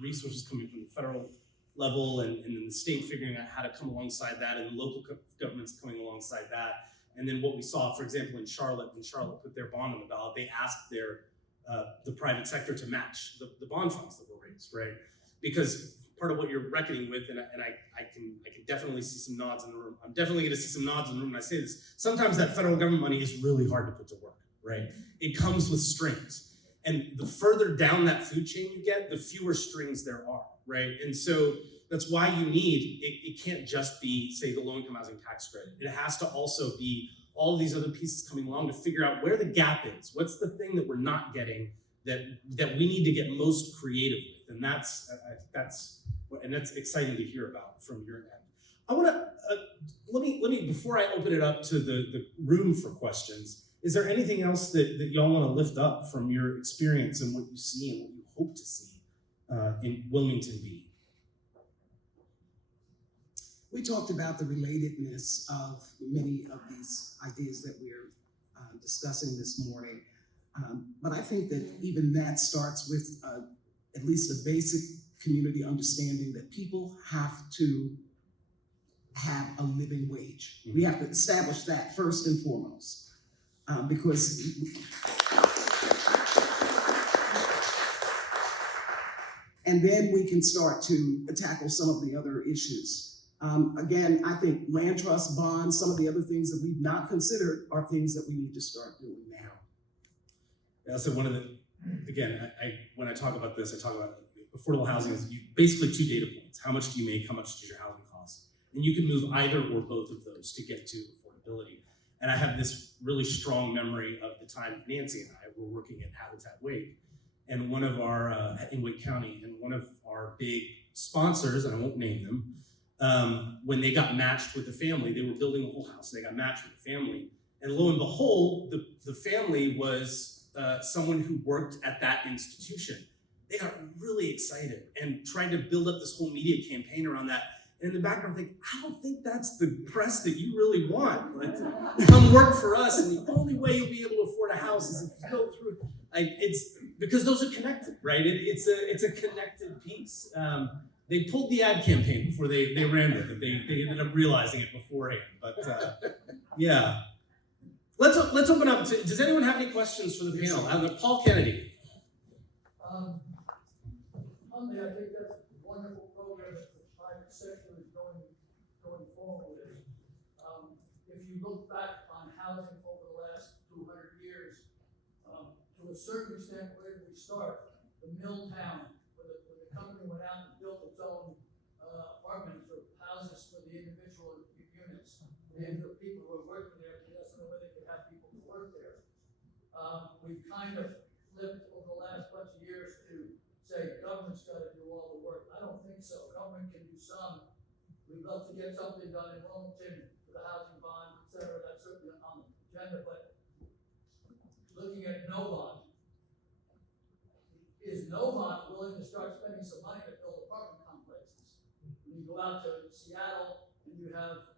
resources coming from the federal level and then the state figuring out how to come alongside that, and the local governments coming alongside that. And then what we saw, for example, in Charlotte, when Charlotte put their bond on the ballot, they asked the private sector to match the bond funds that were raised, right? Because part of what you're reckoning with, and I can definitely see some nods in the room. I'm definitely gonna see some nods in the room when I say this. Sometimes that federal government money is really hard to put to work, right? It comes with strings. And the further down that food chain you get, the fewer strings there are, right? And so that's why you need, it can't just be, say, the low-income housing tax credit. It has to also be all of these other pieces coming along to figure out where the gap is. What's the thing that we're not getting that we need to get most creative with? And that's exciting to hear about from your end. I wanna, let me, before I open it up to the room for questions, is there anything else that y'all wanna lift up from your experience and what you see and what you hope to see in Wilmington B? We talked about the relatedness of many of these ideas that we're discussing this morning. But I think that even that starts with at least a basic community understanding that people have to have a living wage. We have to establish that first and foremost, because and then we can start to tackle some of the other issues. Again, I think land trust bonds, some of the other things that we've not considered are things that we need to start doing now. Yeah, so one of the, again, when I talk about this, I talk about affordable housing is basically 2 data points. How much do you make? How much does your housing cost? And you can move either or both of those to get to affordability. And I have this really strong memory of the time Nancy and I were working at Habitat Wake, and one of our, in Wake County, and one of our big sponsors, and I won't name them, when they got matched with the family, they were building a whole house, they got matched with the family. And lo and behold, the family was someone who worked at that institution. They got really excited and tried to build up this whole media campaign around that. And in the background, I think, I don't think that's the press that you really want. Like, come work for us, and the only way you'll be able to afford a house is if you go through. It's because those are connected, right? It's a connected piece. They pulled the ad campaign before they ran with it. They ended up realizing it beforehand. But yeah, let's open up. Does anyone have any questions for the panel? Paul Kennedy. Huntley, I think that's a wonderful program that the private sector is going forward with. If you look back on housing over the last 200 years, to a certain extent, where did we start? The mill town, where the company went out and built its own apartments or houses for the individual units. And the people who were working there, that's the only way they could have people to work there. We've kind of flipped over the last bunch of years to say government's got to do all the work. I don't think so. Government can do some. We'd love to get something done in Wilmington for the housing bond, et cetera. That's certainly on the agenda. But looking at Novant, is Novant willing to start spending some money to build apartment complexes? When you go out to Seattle and you have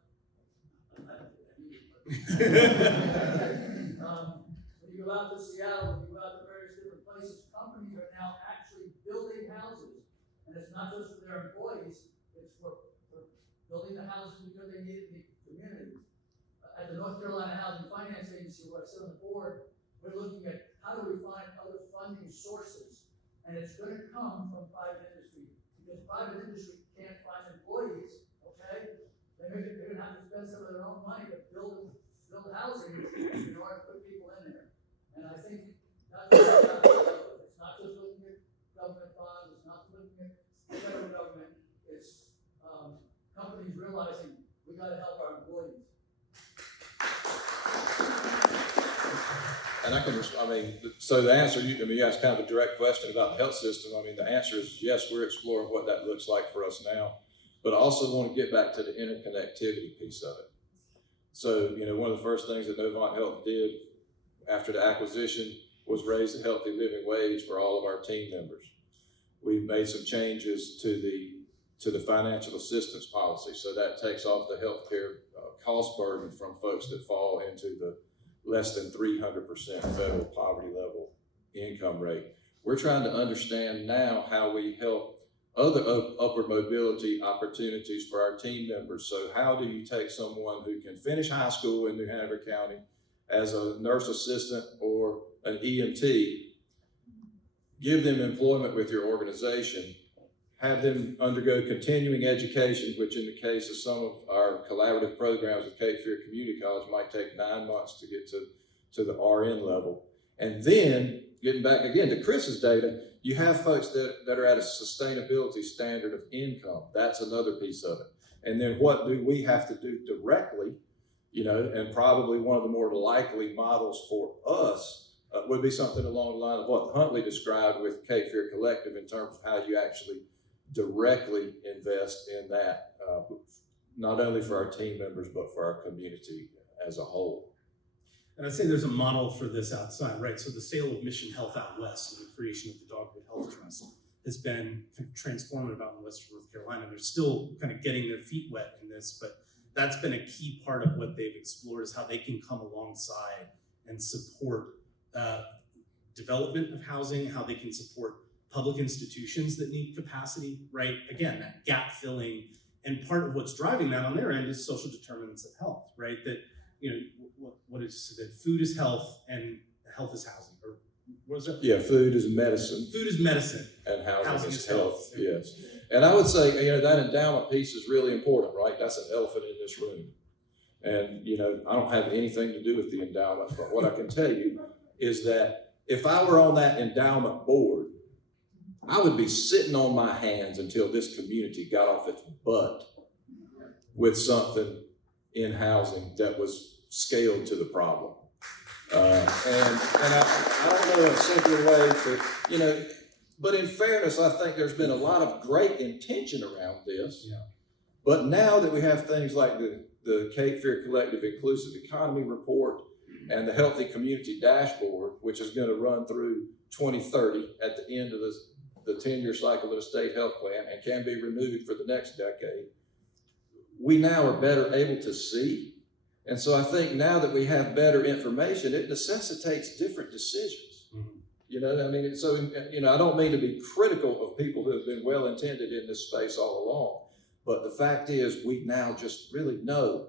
when you go out to Seattle, when you go out to various different places, companies are now actually building houses. And it's not just for their employees, it's for building the houses because they need it in the community. At the North Carolina Housing Finance Agency, where I sit on the board, we're looking at how do we find other funding sources. And it's going to come from private industry, because private industry can't find employees, okay? They're going to have to spend some of their own money to build housing in order to put people in there. And I think that's what it's not just looking at government bonds, it's not looking at federal government, it's companies realizing we got to help our employees. And so the answer, you asked kind of a direct question about the health system. The answer is yes, we're exploring what that looks like for us now. But I also want to get back to the interconnectivity piece of it. So, one of the first things that Novant Health did after the acquisition was raise the healthy living wage for all of our team members. We've made some changes to the financial assistance policy. So that takes off the healthcare cost burden from folks that fall into the less than 300% federal poverty level income rate. We're trying to understand now how we help other upward mobility opportunities for our team members. So how do you take someone who can finish high school in New Hanover County as a nurse assistant or an EMT, give them employment with your organization, have them undergo continuing education, which in the case of some of our collaborative programs with Cape Fear Community College might take 9 months to get to the RN level. And then, getting back again to Chris's data, you have folks that are at a sustainability standard of income. That's another piece of it. And then what do we have to do directly, and probably one of the more likely models for us would be something along the line of what Huntley described with Cape Fear Collective in terms of how you actually directly invest in that, not only for our team members, but for our community as a whole. And I'd say there's a model for this outside, right? So the sale of Mission Health out west and the creation of the Dogwood Health Trust has been kind of transformative out in Western North Carolina. They're still kind of getting their feet wet in this, but that's been a key part of what they've explored is how they can come alongside and support development of housing, how they can support public institutions that need capacity, right? Again, that gap filling. And part of what's driving that on their end is social determinants of health, right? That, what is that food is health and health is housing, or what is that? Yeah, food is medicine. Food is medicine. And housing is health, yes. And I would say, that endowment piece is really important, right? That's an elephant in this room. And, I don't have anything to do with the endowment, but what I can tell you is that if I were on that endowment board, I would be sitting on my hands until this community got off its butt with something in housing that was scaled to the problem. And I don't know a simpler way to, but in fairness, I think there's been a lot of great intention around this. Yeah. But now that we have things like the Cape Fear Collective Inclusive Economy Report and the Healthy Community Dashboard, which is going to run through 2030 at the end of the 10-year cycle of the state health plan and can be renewed for the next decade, we now are better able to see. And so I think now that we have better information, it necessitates different decisions. You know, I mean, so, you know, I don't mean to be critical of people who have been well-intended in this space all along, but the fact is we now just really know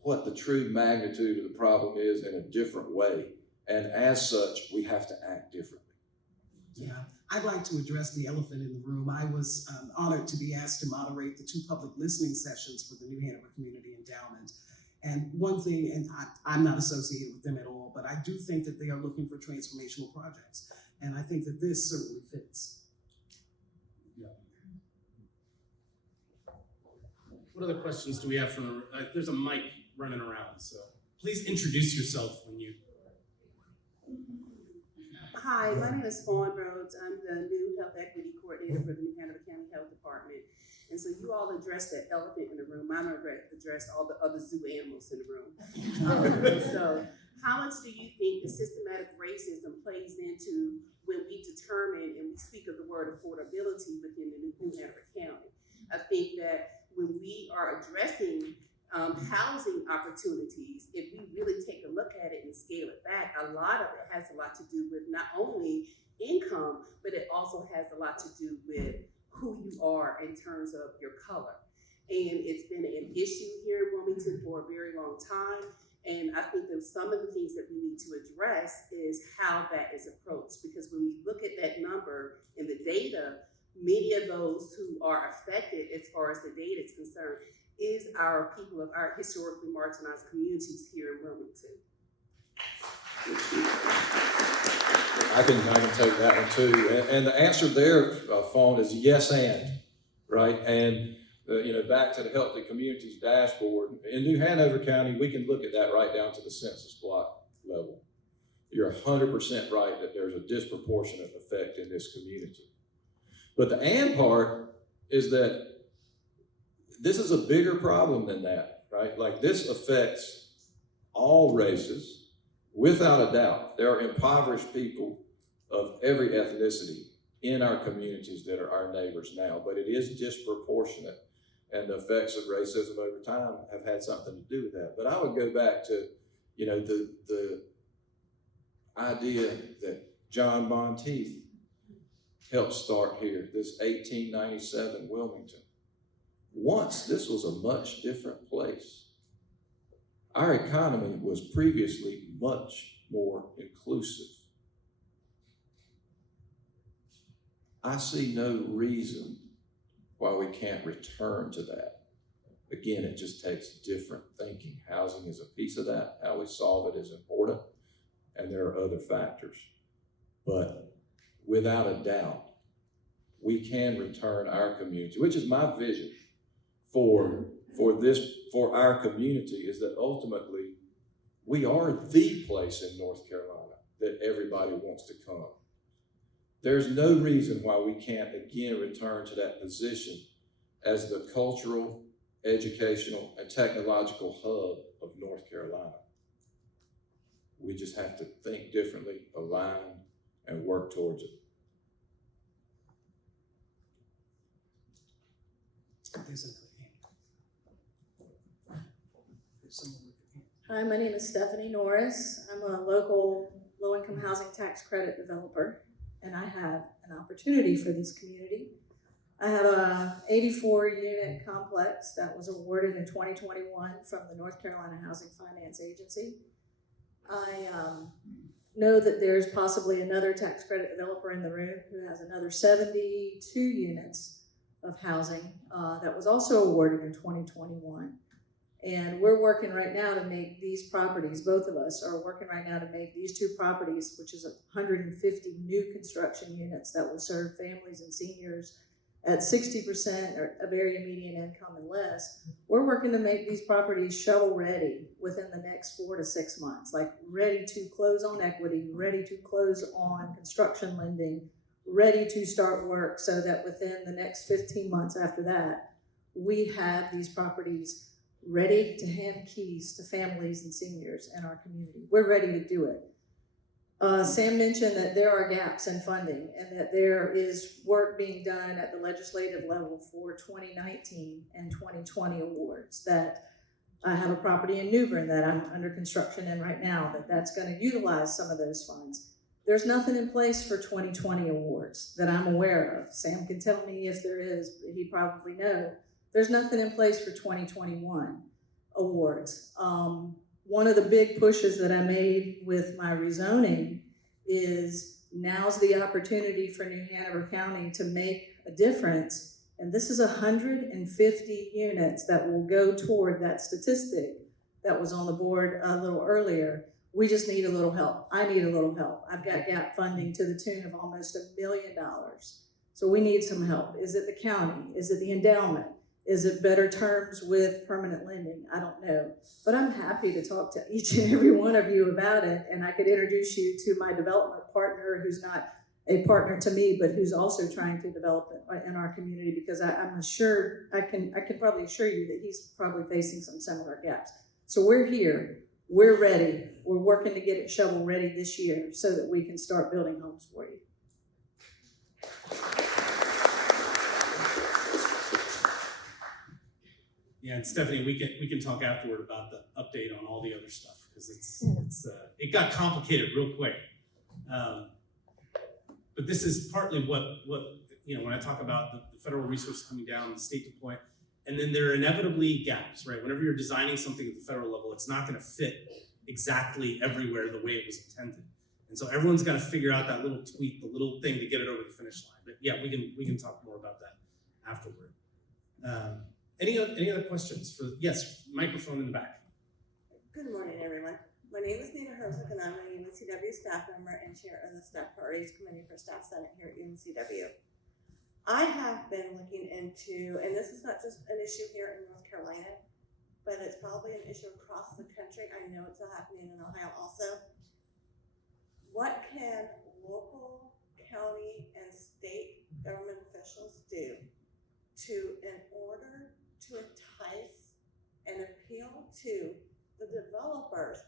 what the true magnitude of the problem is in a different way. And as such, we have to act differently. Yeah, I'd like to address the elephant in the room. I was honored to be asked to moderate the 2 public listening sessions for the New Hanover Community Endowment. And one thing, and I'm not associated with them at all, but I do think that they are looking for transformational projects. And I think that this certainly fits. Yeah. What other questions do we have from, there's a mic running around, so please introduce yourself when you. Hi, my name is Fawn Rhodes. I'm the new Health Equity Coordinator for the New Hanover County Health Department. And so you all addressed that elephant in the room. I'm going to address all the other zoo animals in the room. So how much do you think the systematic racism plays into when we determine and we speak of the word affordability within the New Hanover County? I think that when we are addressing housing opportunities, if we really take a look at it and scale it back, a lot of it has a lot to do with not only income, but it also has a lot to do with who you are in terms of your color. And it's been an issue here in Wilmington for a very long time. And I think that some of the things that we need to address is how that is approached. Because when we look at that number in the data, many of those who are affected as far as the data is concerned is our people of our historically marginalized communities here in Wilmington. I can take that one too. And the answer there, Fawn, is yes and, right? And, you know, back to the Healthy Communities Dashboard. In New Hanover County, we can look at that right down to the census block level. You're 100% right that there's a disproportionate effect in this community. But the and part is that this is a bigger problem than that, right? Like, this affects all races, without a doubt. There are impoverished people of every ethnicity in our communities that are our neighbors now, but it is disproportionate, and the effects of racism over time have had something to do with that. But I would go back to, you know, the idea that John Monteith helped start here, this 1897 Wilmington. Once this was a much different place. Our economy was previously much more inclusive. I see no reason why we can't return to that. Again, it just takes different thinking. Housing is a piece of that. How we solve it is important, and there are other factors. But without a doubt, we can return our community, which is my vision for our community, is that ultimately we are the place in North Carolina that everybody wants to come. There's no reason why we can't again return to that position as the cultural, educational, and technological hub of North Carolina. We just have to think differently, align, and work towards it. There's a Hi, my name is Stephanie Norris. I'm a local low-income housing tax credit developer, and I have an opportunity for this community. I have a 84-unit complex that was awarded in 2021 from the North Carolina Housing Finance Agency. I know that there's possibly another tax credit developer in the room who has another 72 units of housing that was also awarded in 2021. And we're working right now to make these properties, both of us are working right now to make these 2 properties, which is 150 new construction units that will serve families and seniors at 60% or a very median income and less. We're working to make these properties shovel ready within the next 4 to 6 months, like ready to close on equity, ready to close on construction lending, ready to start work, so that within the next 15 months after that, we have these properties ready to hand keys to families and seniors in our community. We're ready to do it. Sam mentioned that there are gaps in funding and that there is work being done at the legislative level for 2019 and 2020 awards. That I have a property in New Bern that I'm under construction in right now that's going to utilize some of those funds. There's nothing in place for 2020 awards that I'm aware of. Sam can tell me if there is, he probably knows. There's nothing in place for 2021 awards. One of the big pushes that I made with my rezoning is now's the opportunity for New Hanover County to make a difference. And this is 150 units that will go toward that statistic that was on the board a little earlier. We just need a little help. I need a little help. I've got gap funding to the tune of almost $1 million. So we need some help. Is it the county? Is it the endowment? Is it better terms with permanent lending? I don't know. But I'm happy to talk to each and every one of you about it. And I could introduce you to my development partner who's not a partner to me, but who's also trying to develop it in our community, because I'm assured, I can probably assure you that he's probably facing some similar gaps. So we're here, we're ready, we're working to get it shovel ready this year so that we can start building homes for you. Yeah, and Stephanie, we can talk afterward about the update on all the other stuff, because it got complicated real quick. But this is partly what when I talk about the federal resources coming down, the state deployment, and then there are inevitably gaps, right? Whenever you're designing something at the federal level, it's not going to fit exactly everywhere the way it was intended, and so everyone's got to figure out that little tweak, the little thing to get it over the finish line. But yeah, we can talk more about that afterward. Any other questions for? Yes, microphone in the back. Good morning, everyone. My name is Nina Herzog, and I'm a UNCW staff member and chair of the Staff Priorities Committee for Staff Senate here at UNCW. I have been looking into, and this is not just an issue here in North Carolina, but it's probably an issue across the country. I know it's happening in Ohio also. What can local, county, and state government officials do in order to entice and appeal to the developers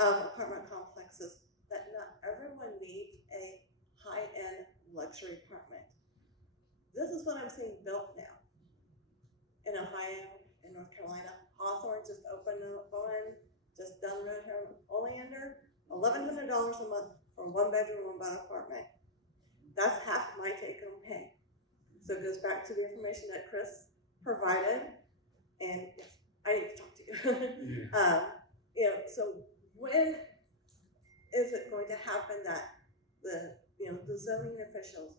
of apartment complexes that not everyone needs a high-end luxury apartment? This is what I'm seeing built now in Ohio, in North Carolina. Hawthorne just opened one, just down the road here, only under $1,100 a month for 1 bedroom, 1 bath apartment. That's half my take-home pay. So it goes back to the information that Chris provided, and yes, I need to talk to you. So when is it going to happen that the zoning officials,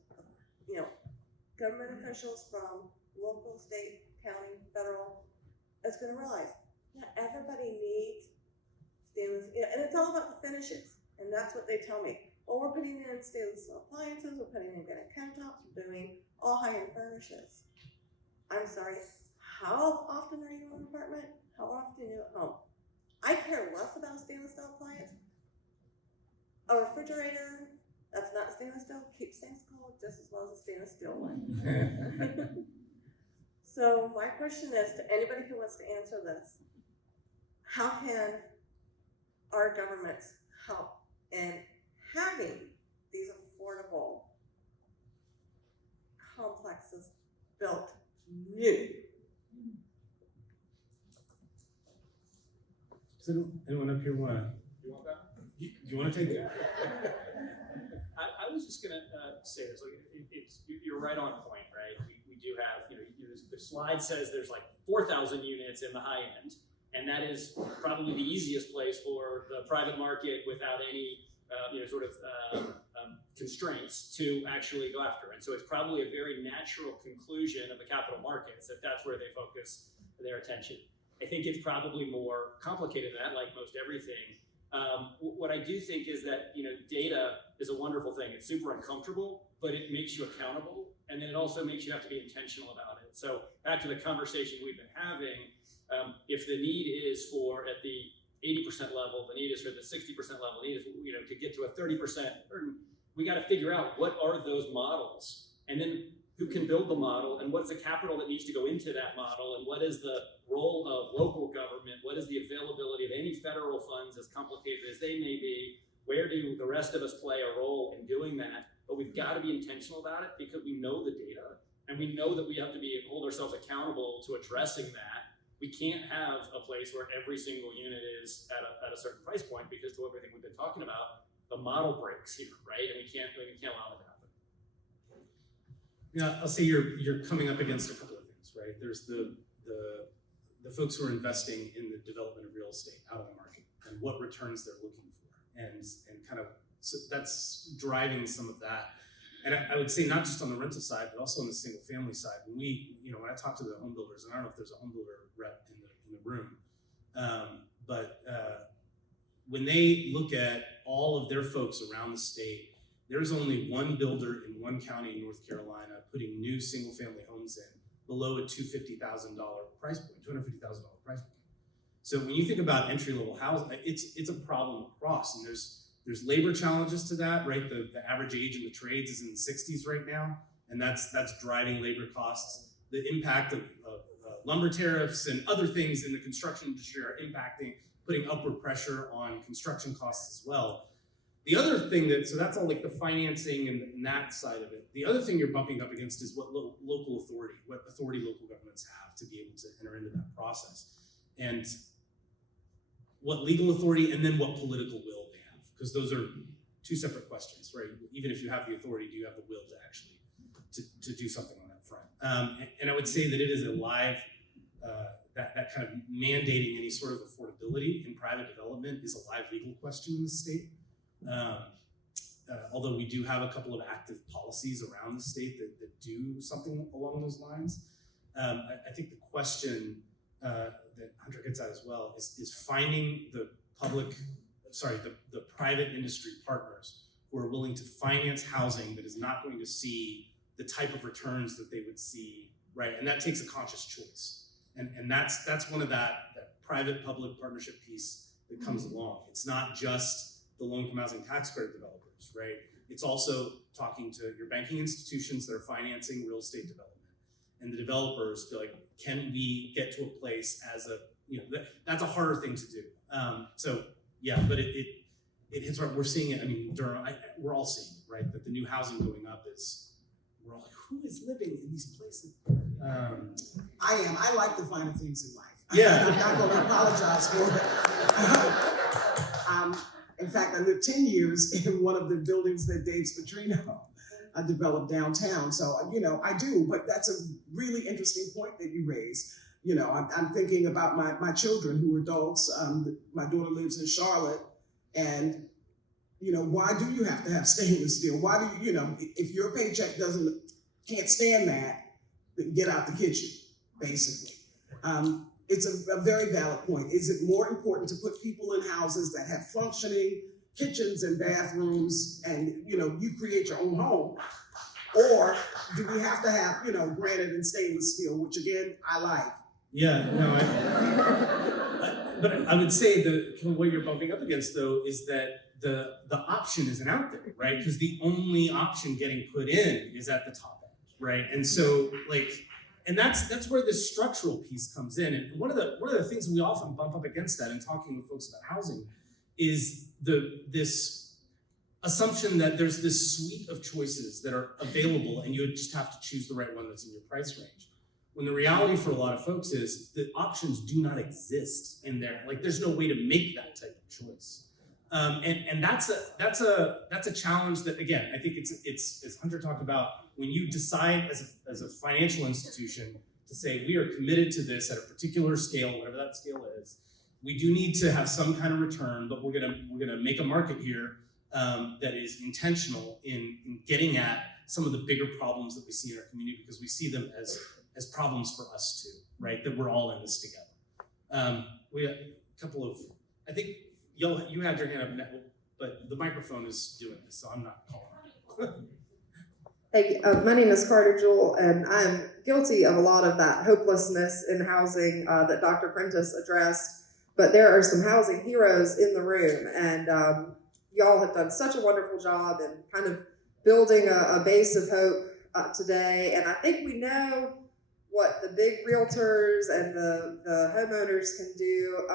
government officials from local, state, county, federal, is going to realize not everybody needs stainless, and it's all about the finishes, and that's what they tell me. Well, we're putting in stainless steel appliances, we're putting in granite countertops, we're doing all high-end furnishes. I'm sorry, how often are you in an apartment? How often are you at home? I care less about a stainless steel appliance. A refrigerator that's not stainless steel keeps things cold just as well as a stainless steel one. So my question is to anybody who wants to answer this, how can our governments help in having these affordable complexes built new? Does anyone up here want to? You want that? Do you want to take it? I was just gonna say this. Like, you're right on point, right? We do have, the slide says there's like 4,000 units in the high end, and that is probably the easiest place for the private market without any constraints to actually go after. And so it's probably a very natural conclusion of the capital markets that's where they focus their attention. I think it's probably more complicated than that, like most everything. What I do think is that, data is a wonderful thing. It's super uncomfortable, but it makes you accountable. And then it also makes you have to be intentional about it. So back to the conversation we've been having, if the need is for at the 80% level, the need is for the 60% level, the need is, to get to a 30%, we got to figure out what are those models. And then who can build the model, and what's the capital that needs to go into that model, and what is the role of local government, what is the availability of any federal funds, as complicated as they may be, where do the rest of us play a role in doing that? But we've got to be intentional about it because we know the data, and we know that we have to hold ourselves accountable to addressing that. We can't have a place where every single unit is at a certain price point, because to everything we've been talking about, the model breaks here, right? And we can't allow that to happen. Yeah, I'll say you're coming up against a couple of things, right? There's the folks who are investing in the development of real estate out of the market and what returns they're looking for, and kind of, so that's driving some of that. And I would say not just on the rental side, but also on the single family side. When when I talk to the home builders, and I don't know if there's a home builder rep in the room, but when they look at all of their folks around the state, there's only one builder in one county in North Carolina putting new single family homes in below a $250,000 price point, $250,000 price point. So when you think about entry level housing, it's a problem across, and there's labor challenges to that, right? The average age in the trades is in the 60s right now, and that's driving labor costs. The impact of lumber tariffs and other things in the construction industry are putting upward pressure on construction costs as well. The other thing so that's all like the financing and that side of it. The other thing you're bumping up against is what local authority local governments have to be able to enter into that process, and what legal authority, and then what political will they have, because those are two separate questions, right? Even if you have the authority, do you have the will to actually to do something on that front? And I would say that it is a live that kind of mandating any sort of affordability in private development is a live legal question in the state. Although we do have a couple of active policies around the state that do something along those lines. I think the question that Hunter gets at as well is finding the private industry partners who are willing to finance housing that is not going to see the type of returns that they would see, right? And that takes a conscious choice. And that's one of that private-public partnership piece that comes along. It's not just the low-income housing tax credit developers, right? It's also talking to your banking institutions that are financing real estate development, and the developers be like, can we get to a place that's a harder thing to do. But it hits right. We're seeing it. I mean, Durham, we're all seeing it, right? That the new housing going up we're all like, who is living in these places? I like the finer things in life. Yeah. I'm not going to apologize for it. In fact, I lived 10 years in one of the buildings that Dave Spatrino developed downtown. So, I do, but that's a really interesting point that you raised. I'm thinking about my children who are adults. My daughter lives in Charlotte, and, why do you have to have stainless steel? Why do you, if your paycheck can't stand that, then get out the kitchen, basically. It's a very valid point. Is it more important to put people in houses that have functioning kitchens and bathrooms and, you create your own home? Or do we have to have, granite and stainless steel, which again, I like. Yeah, no, but I would say what you're bumping up against though is that the option isn't out there, right? Because the only option getting put in is at the top end, right? And so and that's where this structural piece comes in. And one of the things we often bump up against that in talking with folks about housing is this assumption that there's this suite of choices that are available and you just have to choose the right one that's in your price range. When the reality for a lot of folks is that options do not exist in there. Like there's no way to make that type of choice. And that's a challenge that, again, I think it's as Hunter talked about, when you decide as a financial institution to say we are committed to this at a particular scale, whatever that scale is, we do need to have some kind of return, but we're gonna make a market here that is intentional in getting at some of the bigger problems that we see in our community, because we see them as problems for us too, right? That we're all in this together. We have a couple of, I think you had your hand up, but the microphone is doing this, so I'm not calling. Hey, my name is Carter Jewell, and I'm guilty of a lot of that hopelessness in housing that Dr. Prentice addressed, but there are some housing heroes in the room, and y'all have done such a wonderful job in kind of building a base of hope today, and I think we know what the big realtors and the homeowners can do.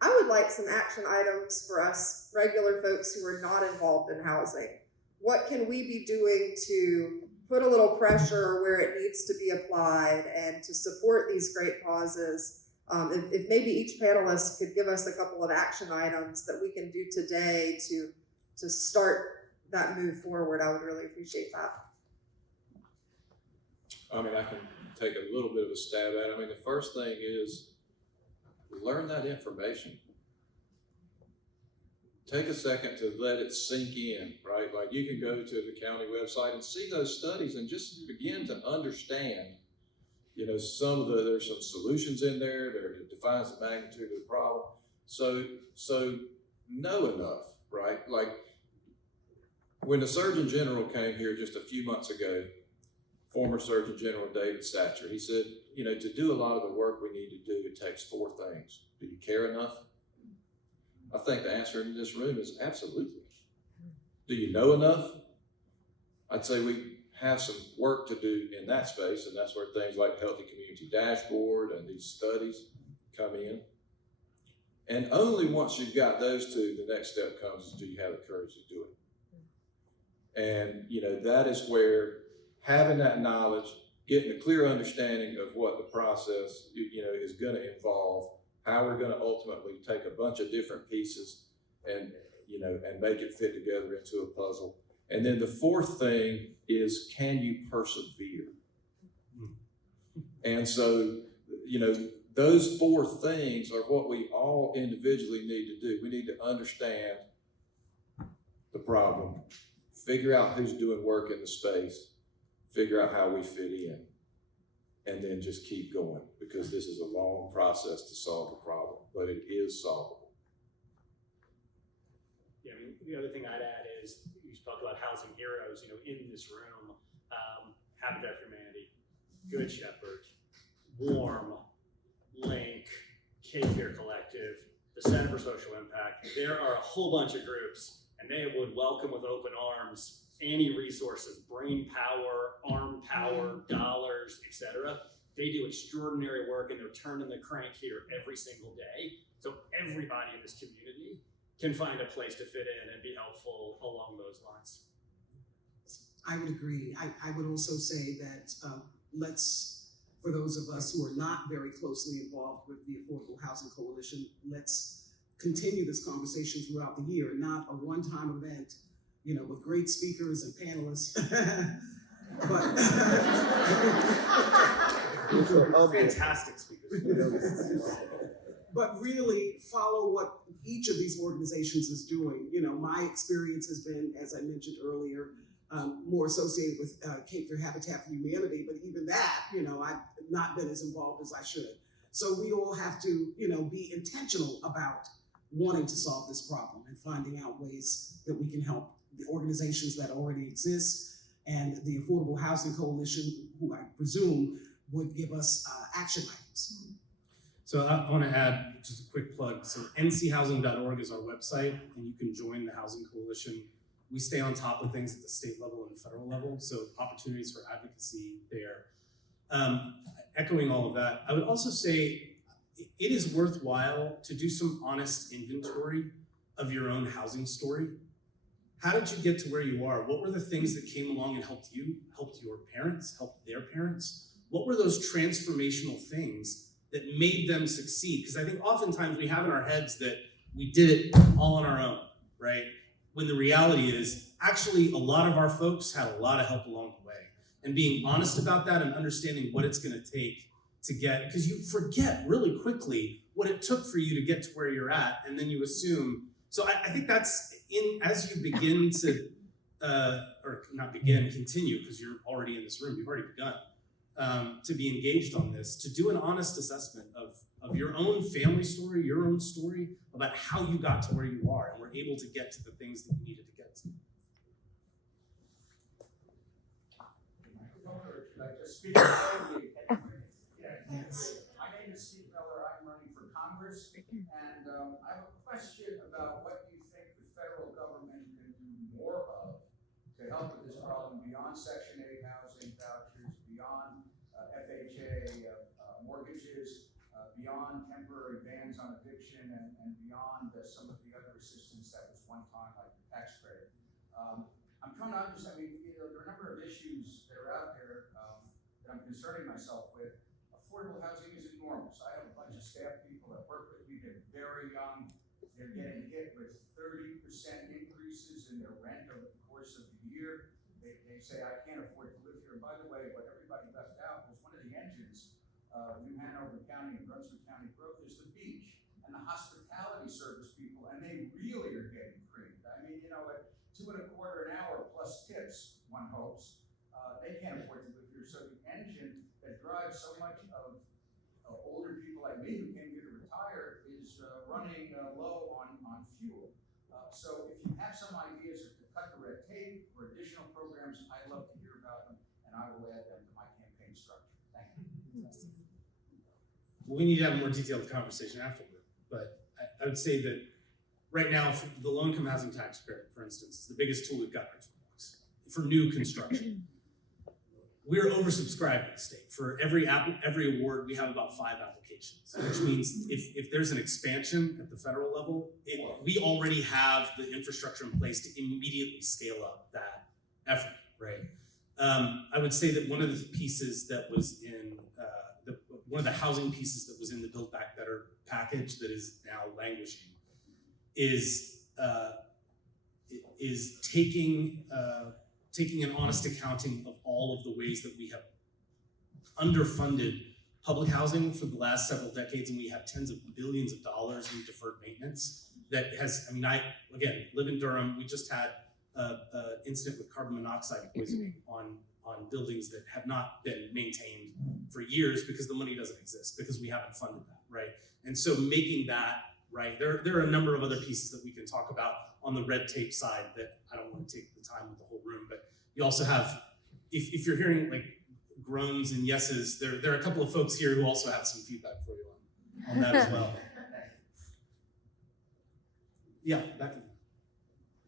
I would like some action items for us regular folks who are not involved in housing. What can we be doing to put a little pressure where it needs to be applied and to support these great causes? If maybe each panelist could give us a couple of action items that we can do today to start that move forward, I would really appreciate that. I mean, I can take a little bit of a stab at it. I mean, the first thing is learn that information. Take a second to let it sink in, right? Like you can go to the county website and see those studies and just begin to understand, you know, there's some solutions in there that defines the magnitude of the problem. So know enough, right? Like when the Surgeon General came here just a few months ago, former Surgeon General David Satcher, he said, you know, to do a lot of the work we need to do, it takes 4 things. Do you care enough? I think the answer in this room is absolutely. Do you know enough? I'd say we have some work to do in that space, and that's where things like Healthy Community Dashboard and these studies come in. And only once you've got those two, the next step comes is, do you have the courage to do it? And, you know, that is where having that knowledge, getting a clear understanding of what the process, you know, is going to involve, how we're going to ultimately take a bunch of different pieces and, you know, and make it fit together into a puzzle. And then the 4th thing is, can you persevere? And so, you know, those 4 things are what we all individually need to do. We need to understand the problem, figure out who's doing work in the space, figure out how we fit in, and then just keep going, because this is a long process to solve the problem, but it is solvable. Yeah, I mean, the other thing I'd add is, you talk about housing heroes, you know, in this room, Habitat for Humanity, Good Shepherd, Warm, Link, Cape Fear Collective, the Center for Social Impact. There are a whole bunch of groups, and they would welcome with open arms any resources, brain power, arm power, dollars, etc. They do extraordinary work, and they're turning the crank here every single day. So everybody in this community can find a place to fit in and be helpful along those lines. I would agree. I would also say that for those of us who are not very closely involved with the Affordable Housing Coalition, let's continue this conversation throughout the year, not a one-time event, you know, with great speakers and panelists. Fantastic speakers. But really follow what each of these organizations is doing. You know, my experience has been, as I mentioned earlier, more associated with Cape Fear Habitat for Humanity, but even that, you know, I've not been as involved as I should. So we all have to, you know, be intentional about wanting to solve this problem and finding out ways that we can help the organizations that already exist and the Affordable Housing Coalition, who I presume would give us action items. So I want to add just a quick plug. So nchousing.org is our website, and you can join the Housing Coalition. We stay on top of things at the state level and the federal level, so opportunities for advocacy there. Echoing all of that, I would also say it is worthwhile to do some honest inventory of your own housing story. How did you get to where you are? What were the things that came along and helped you, helped your parents, helped their parents? What were those transformational things that made them succeed? Because I think oftentimes we have in our heads that we did it all on our own, right? When the reality is, actually, a lot of our folks had a lot of help along the way. And being honest about that and understanding what it's gonna take to get, because you forget really quickly what it took for you to get to where you're at, and then you assume. So I think that's as you begin to, or not begin, continue, because you're already in this room, you've already begun, to be engaged on this, to do an honest assessment of your own family story, your own story, about how you got to where you are and were able to get to the things that you needed to get to. Yes. My name is Steve Miller. I'm running for Congress, and I have a question about what you think the federal government can do more of to help with this problem beyond Section 8 housing some of the other assistance that was one time, like the tax credit. I'm trying to understand, I mean, there are a number of issues that are out there that I'm concerning myself with. Affordable housing is enormous. I have a bunch of staff people that work with me, they're very young. They're getting hit with 30% increases in their rent over the course of the year. They say, I can't afford to live here. And by the way, what everybody left out was one of the engines of New Hanover County and Brunswick County growth is the beach and the hospitality service people, and they really are getting creamed. I mean, you know, at $2.25 an hour plus tips, one hopes, they can't afford to live here. So the engine that drives so much of older people like me who came here to retire is running low on fuel. So if you have some ideas to cut the red tape or additional programs, I'd love to hear about them, and I will add them to my campaign structure. Thank you. Well, we need to have a more detailed conversation afterward, but I would say that right now, for the low-income housing tax credit, for instance, is the biggest tool we've got for new construction. We're oversubscribed in the state. For every award, we have about 5 applications, which means if there's an expansion at the federal level, we already have the infrastructure in place to immediately scale up that effort, right? I would say that one of the pieces that was in, one of the housing pieces that was in the Build Back Better package that is now languishing is taking an honest accounting of all of the ways that we have underfunded public housing for the last several decades, and we have tens of billions of dollars in deferred maintenance that has, I mean, I, again, live in Durham, we just had an incident with carbon monoxide poisoning on buildings that have not been maintained for years because the money doesn't exist, because we haven't funded that, right? And so making that, right, there are a number of other pieces that we can talk about on the red tape side that I don't want to take the time with the whole room, but you also have, if you're hearing like groans and yeses, there are a couple of folks here who also have some feedback for you on that as well. Yeah, back in.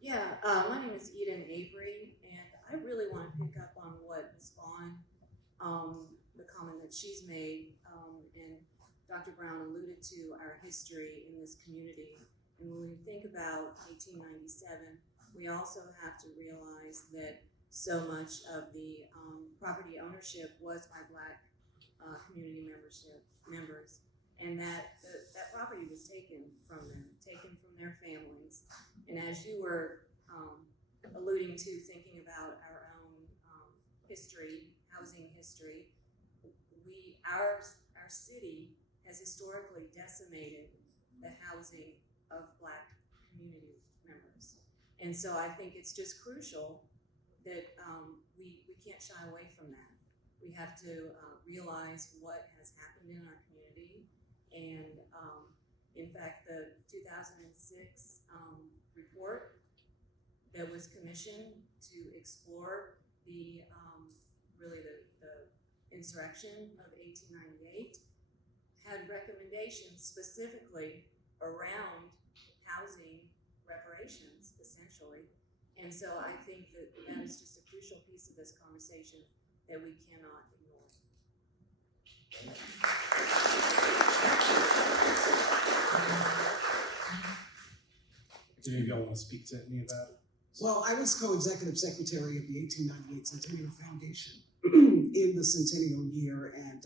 Yeah, my name is Eden Avery, and I really want to pick up on what Ms. Vaughn, the comment that she's made, and Dr. Brown alluded to our history in this community. And when we think about 1897, we also have to realize that so much of the property ownership was by Black community members, and that property was taken from them, taken from their families. And as you were alluding to, thinking about our own history, housing history, our city has historically decimated the housing of Black community members. And so I think it's just crucial that we can't shy away from that. We have to realize what has happened in our community. And in fact, the 2006 report that was commissioned to explore the insurrection of 1898 had recommendations specifically around housing reparations, essentially. And so I think that is just a crucial piece of this conversation that we cannot ignore. Do any of y'all want to speak to any of that? Well, I was co-executive secretary of the 1898 Centennial Foundation in the centennial year, and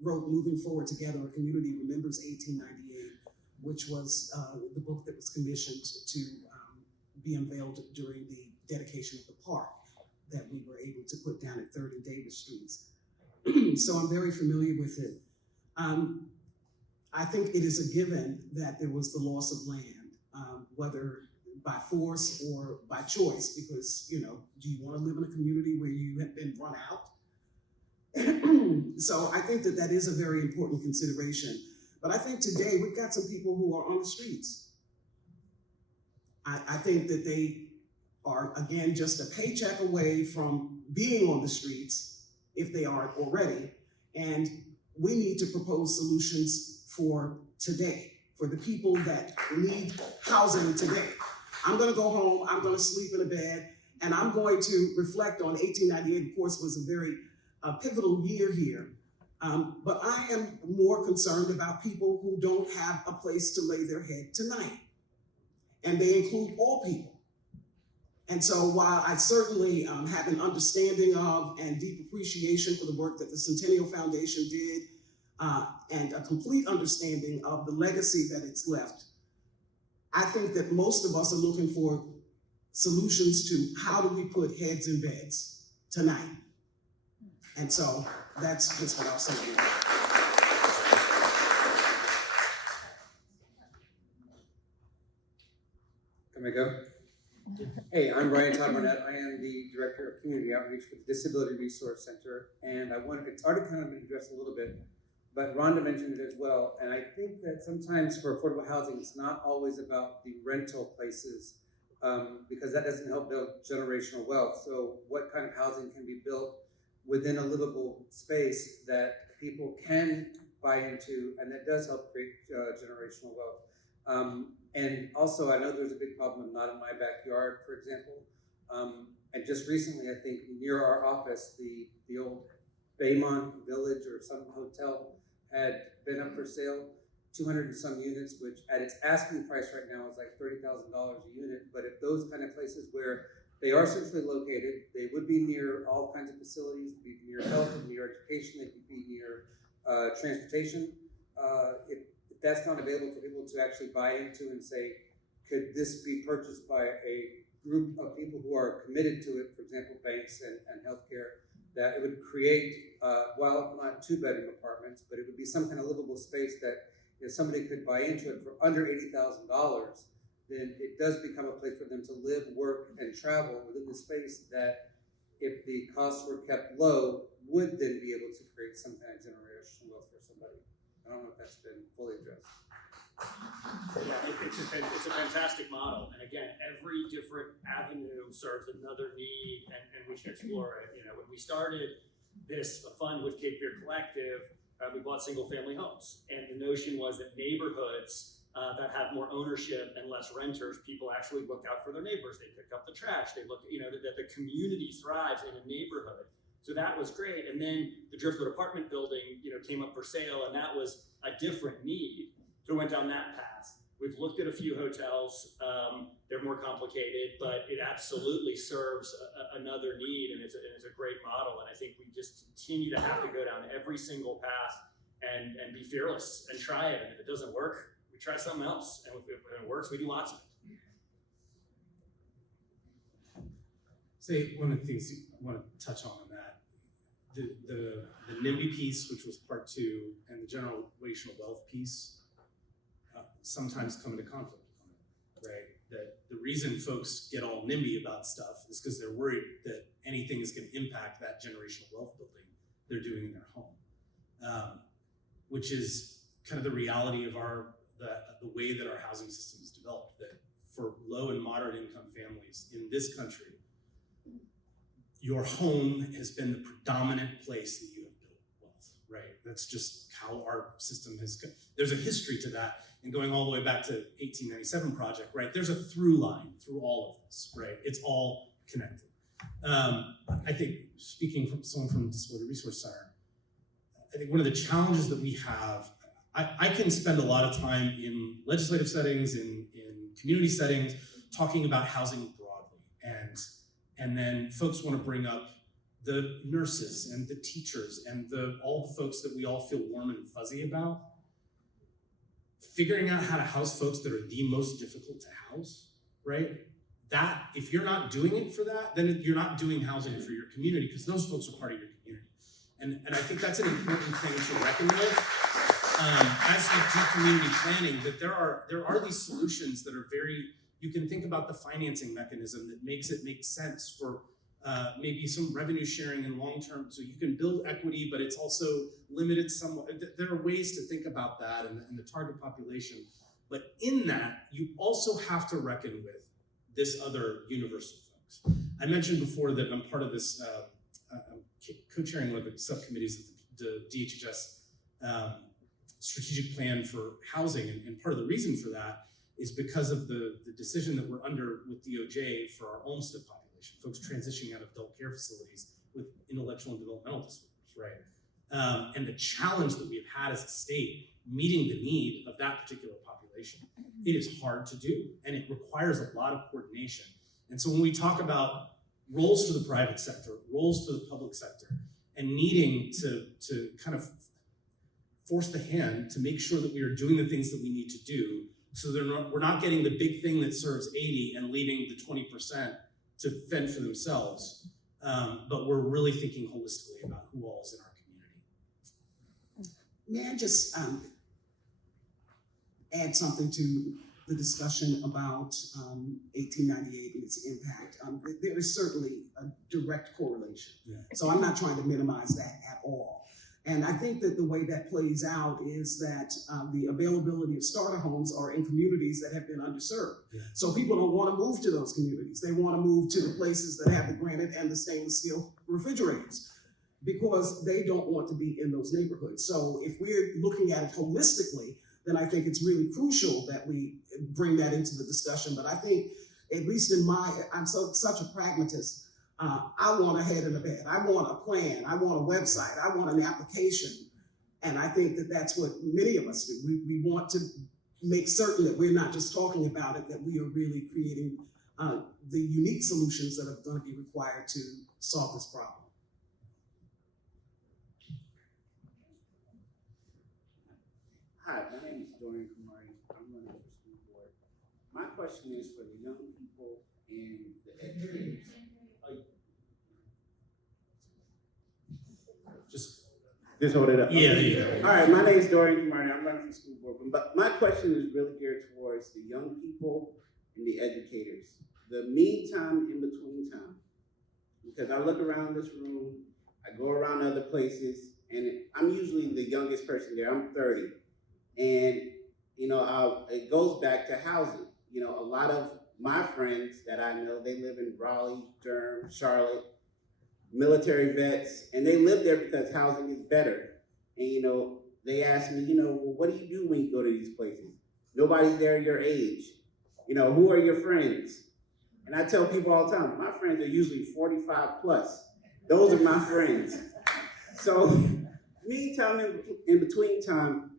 wrote Moving Forward Together, A Community Remembers 1898, which was the book that was commissioned to be unveiled during the dedication of the park that we were able to put down at 3rd and Davis Streets. So I'm very familiar with it. I think it is a given that there was the loss of land, whether by force or by choice, because, you know, do you want to live in a community where you have been run out? So I think that is a very important consideration. But I think today we've got some people who are on the streets. I think that they are, again, just a paycheck away from being on the streets, if they aren't already. And we need to propose solutions for today, for the people that need housing today. I'm gonna go home, I'm gonna sleep in a bed, and I'm going to reflect on 1898, of course, was a very pivotal year here. But I am more concerned about people who don't have a place to lay their head tonight. and they include all people. And so while I certainly have an understanding of and deep appreciation for the work that the Centennial Foundation did, and a complete understanding of the legacy that it's left, I think that most of us are looking for solutions to how do we put heads in beds tonight. And so that's just what I'll say. Can I go? Hey, I'm Brian Todd Barnett. I am the Director of Community Outreach for the Disability Resource Center. And it's already kind of been addressed a little bit, but Rhonda mentioned it as well. And I think that sometimes for affordable housing, it's not always about the rental places, because that doesn't help build generational wealth. So what kind of housing can be built within a livable space that people can buy into, and that does help create generational wealth. And also, I know there's a big problem of not in my backyard, for example. And just recently, I think near our office, the old Baymont Village or some hotel had been up for sale, 200 and some units, which at its asking price right now is like $30,000 a unit. But if those kind of places where they are centrally located, they would be near all kinds of facilities, be near health, near education, they could be near transportation. If that's not available for people to actually buy into and say, could this be purchased by a group of people who are committed to it, for example, banks and healthcare, that it would create, while not 2-bedroom apartments, but it would be some kind of livable space that if somebody could buy into it for under $80,000, then it does become a place for them to live, work, and travel within the space that, if the costs were kept low, would then be able to create some kind of generational wealth for somebody. I don't know if that's been fully addressed. Yeah, it's a fantastic model, and again, every different avenue serves another need, and we should explore it. You know, when we started this fund with Cape Fear Collective, we bought single-family homes, and the notion was that neighborhoods that have more ownership and less renters, people actually look out for their neighbors. They pick up the trash. They look, you know, that the community thrives in a neighborhood. So that was great. And then the Driftwood apartment building, you know, came up for sale, and that was a different need. So we went down that path. We've looked at a few hotels. They're more complicated, but it absolutely serves another need, and it's a great model. And I think we just continue to have to go down every single path and be fearless and try it. And if it doesn't work, we try something else. And if it works, we do lots of it. Say one of the things I want to touch on that, the NIMBY piece, which was part 2, and the generational wealth piece, sometimes come into conflict, right? That the reason folks get all NIMBY about stuff is because they're worried that anything is going to impact that generational wealth building they're doing in their home, which is kind of the reality of the way that our housing system is developed. That for low and moderate income families in this country, your home has been the predominant place that you have built wealth, right? That's just how our system has, there's a history to that. And going all the way back to 1897 project, right? There's a through line through all of this, right? It's all connected. I think, speaking from someone from the Disability Resource Center, I think one of the challenges that we have, I can spend a lot of time in legislative settings, in community settings, talking about housing broadly. And then folks want to bring up the nurses and the teachers and all the folks that we all feel warm and fuzzy about. Figuring out how to house folks that are the most difficult to house, right? That, if you're not doing it for that, then you're not doing housing for your community, because those folks are part of your community. And I think that's an important thing to reckon with as you do community planning, that there are these solutions that are you can think about the financing mechanism that makes it make sense for maybe some revenue sharing in long term, so you can build equity, but it's also limited somewhat. There are ways to think about that and the target population. But in that, you also have to reckon with this other universe of folks. I mentioned before that I'm part of this, I'm co-chairing one of the subcommittees of the DHHS strategic plan for housing. And part of the reason for that is because of the decision that we're under with DOJ for our Olmsted population, folks transitioning out of adult care facilities with intellectual and developmental disorders, right? And the challenge that we've had as a state meeting the need of that particular population. population. It is hard to do, and it requires a lot of coordination. And so when we talk about roles for the private sector, roles for the public sector, and needing to kind of force the hand to make sure that we are doing the things that we need to do, so we're not getting the big thing that serves 80 and leaving the 20% to fend for themselves, but we're really thinking holistically about who all is in our community. May I just add something to the discussion about 1898 and its impact? There is certainly a direct correlation. Yeah. So I'm not trying to minimize that at all. And I think that the way that plays out is that the availability of starter homes are in communities that have been underserved. Yeah. So people don't want to move to those communities. They want to move to the places that have the granite and the stainless steel refrigerators, because they don't want to be in those neighborhoods. So if we're looking at it holistically, then I think it's really crucial that we bring that into the discussion. But I think, at least I'm such a pragmatist. I want a head in the bed. I want a plan. I want a website. I want an application. And I think that that's what many of us do. We want to make certain that we're not just talking about it, that we are really creating the unique solutions that are going to be required to solve this problem. Hi, my name is Dorian Kumari. I'm running for school board. My question is for the young people and the educators. Just hold it up. Yeah, okay. yeah. All right, my name is Dorian Kumari. I'm running for school board. But my question is really geared towards the young people and the educators. The meantime in between time. Because I look around this room, I go around other places, and I'm usually the youngest person there. I'm 30. And, it goes back to housing. A lot of my friends that I know, they live in Raleigh, Durham, Charlotte, military vets, and they live there because housing is better. And, they ask me, well, what do you do when you go to these places? Nobody's there your age. Who are your friends? And I tell people all the time, my friends are usually 45 plus. Those are my friends. So, meantime, in between time,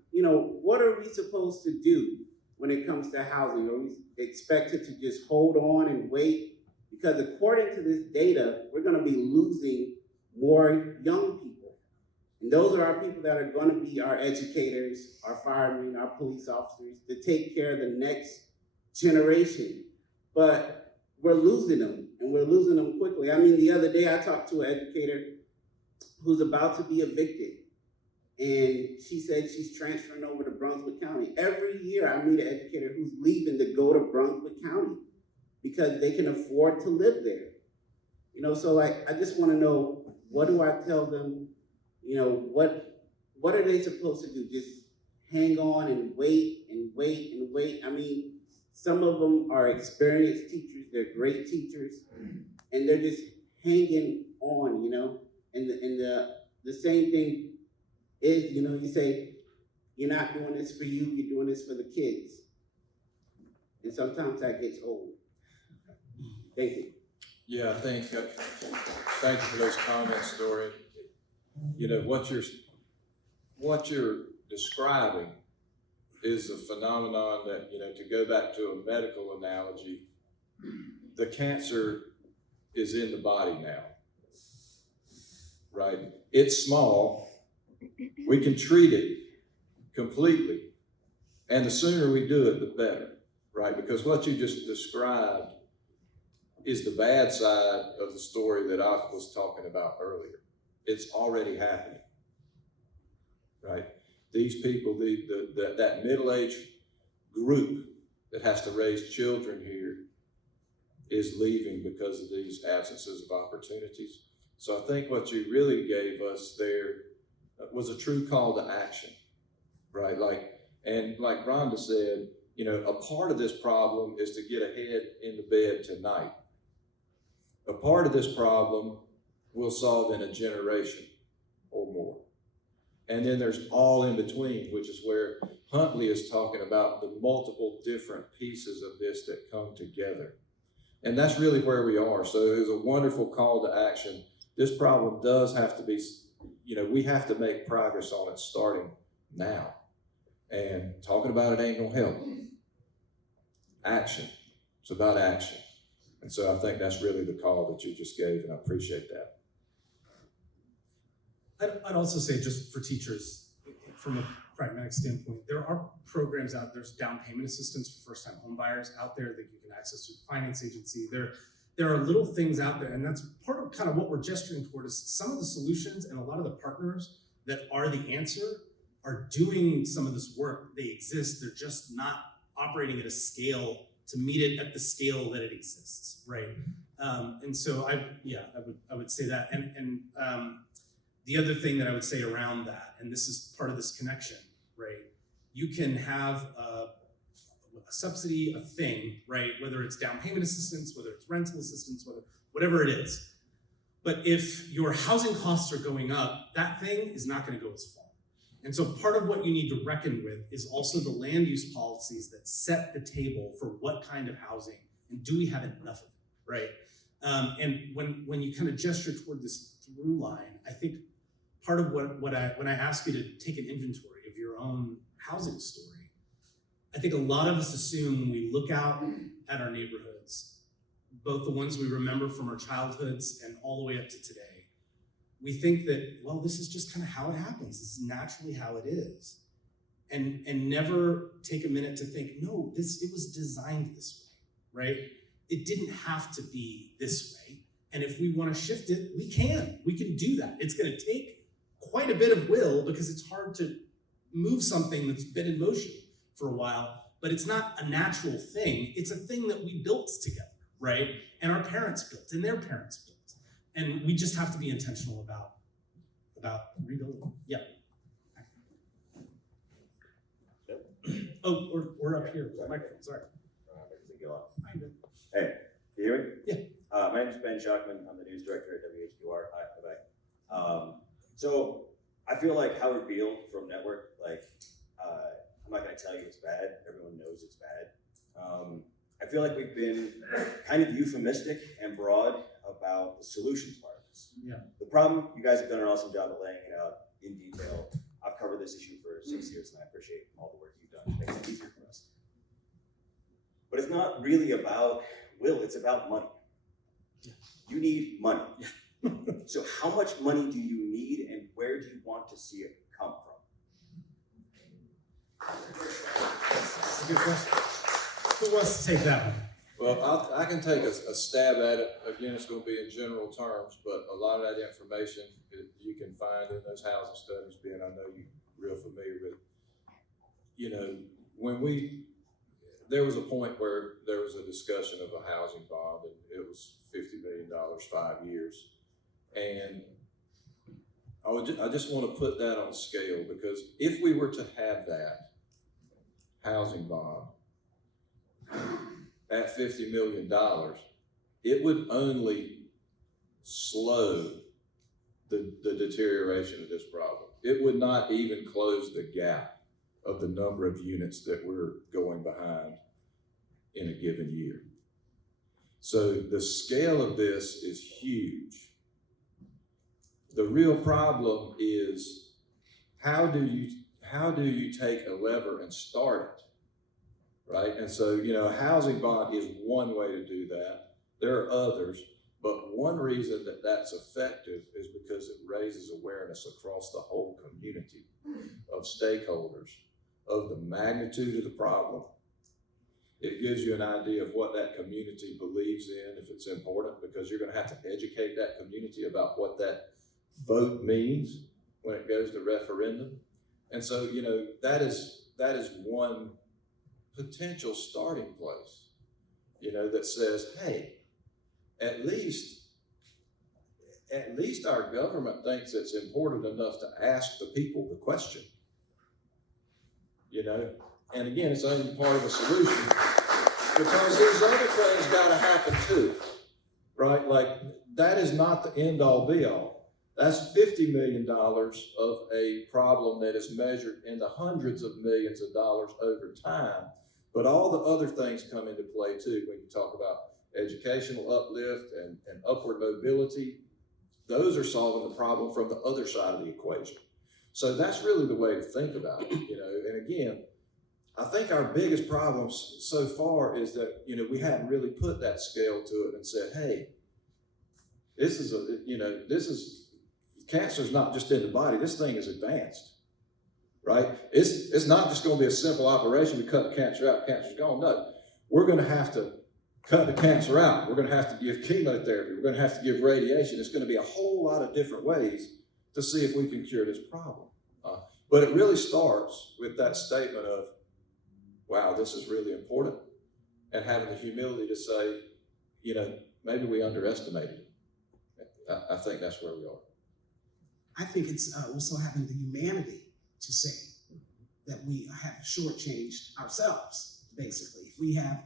what are we supposed to do when it comes to housing? Are we expected to just hold on and wait? Because according to this data, we're going to be losing more young people. And those are our people that are going to be our educators, our firemen, our police officers, to take care of the next generation. But we're losing them, and we're losing them quickly. I mean, the other day I talked to an educator who's about to be evicted. And she said she's transferring over to Brunswick County. Every year I meet an educator who's leaving to go to Brunswick County because they can afford to live there. So I just want to know, what do I tell them? What are they supposed to do? Just hang on and wait and wait and wait? I mean, some of them are experienced teachers, they're great teachers, and they're just hanging on, and the same thing is, you say, you're not doing this for you, you're doing this for the kids. And sometimes that gets old. Thank you. Yeah, thank you for those comments, Dorian. What you're describing is a phenomenon that, to go back to a medical analogy, the cancer is in the body now, right? It's small. We can treat it completely. And the sooner we do it, the better, right? Because what you just described is the bad side of the story that I was talking about earlier. It's already happening, right? These people, that middle-aged group that has to raise children here is leaving because of these absences of opportunities. So I think what you really gave us there was a true call to action, right? Like Rhonda said, a part of this problem is to get a head in the bed tonight. A part of this problem we'll solve in a generation or more. And then there's all in between, which is where Huntley is talking about the multiple different pieces of this that come together. And that's really where we are. So it was a wonderful call to action. This problem does have to be, we have to make progress on it starting now. And talking about it ain't gonna help. action. It's about action. And so I think that's really the call that you just gave, and I appreciate that. I'd also say, just for teachers, from a pragmatic standpoint, there are programs out there's down payment assistance for first-time home buyers out there that you can access through the finance agency. There are little things out there, and that's part of kind of what we're gesturing toward is some of the solutions and a lot of the partners that are the answer are doing some of this work. They exist, they're just not operating at a scale to meet it at the scale that it exists, right? And so I would say that. And the other thing that I would say around that, and this is part of this connection, right? You can have a subsidy, a thing, right? Whether it's down payment assistance, whether it's rental assistance, whatever it is. But if your housing costs are going up, that thing is not going to go as far. And so part of what you need to reckon with is also the land use policies that set the table for what kind of housing and do we have enough of it, right? And when you kind of gesture toward this through line, I think part of when I ask you to take an inventory of your own housing story, I think a lot of us assume when we look out at our neighborhoods, both the ones we remember from our childhoods and all the way up to today, we think that, well, this is just kind of how it happens. This is naturally how it is. And never take a minute to think, no, it was designed this way, right? It didn't have to be this way. And if we want to shift it, we can do that. It's going to take quite a bit of will because it's hard to move something that's been in motion for a while, but it's not a natural thing. It's a thing that we built together, right? And our parents built and their parents built. And we just have to be intentional about rebuilding. Yeah. Oh, we're up here. Microphone, sorry. Hey, can you hear me? Yeah. My name is Ben Schuckman. I'm the news director at WHQR. Hi, Quebec. So I feel like Howard Beale from Network, I'm not going to tell you it's bad. Everyone knows it's bad. I feel like we've been kind of euphemistic and broad about the solutions part of this. Yeah. The problem, you guys have done an awesome job of laying it out in detail. I've covered this issue for 6 years, and I appreciate all the work you've done to make it easier for us. But it's not really about will, it's about money. You need money. So how much money do you need, and where do you want to see it come from? That's a good question. Who wants to take that one? Well, I can take a stab at it. Again, it's going to be in general terms, but a lot of that information you can find in those housing studies, Ben, I know you're real familiar with. You know, there was a point where there was a discussion of a housing bond, and it was $50 million, 5 years. And I just want to put that on scale, because if we were to have that housing bond at $50 million, it would only slow the deterioration of this problem. It would not even close the gap of the number of units that we're going behind in a given year. So the scale of this is huge. The real problem is how do you take a lever and start it? Right? And so, you know, a housing bond is one way to do that. There are others, but one reason that that's effective is because it raises awareness across the whole community of stakeholders of the magnitude of the problem. It gives you an idea of what that community believes in, if it's important, because you're going to have to educate that community about what that vote means when it goes to referendum. And so, you know, that is one potential starting place, you know, that says, hey, at least our government thinks it's important enough to ask the people the question, you know. And again, it's only part of the solution, because these other things gotta happen too, right? Like, that is not the end all be all. That's $50 million of a problem that is measured in the hundreds of millions of dollars over time. But all the other things come into play too when you talk about educational uplift and upward mobility. Those are solving the problem from the other side of the equation. So that's really the way to think about it, you know. And again, I think our biggest problem so far is that, we hadn't really put that scale to it and said, hey, cancer's not just in the body, this thing is advanced, right? It's not just gonna be a simple operation to cut the cancer out, cancer's gone. No, we're gonna have to cut the cancer out. We're gonna have to give chemotherapy. We're gonna have to give radiation. It's gonna be a whole lot of different ways to see if we can cure this problem. But it really starts with that statement of, wow, this is really important, and having the humility to say, maybe we underestimated it. I think that's where we are. I think it's also having the humanity to say that we have shortchanged ourselves, basically. If we have,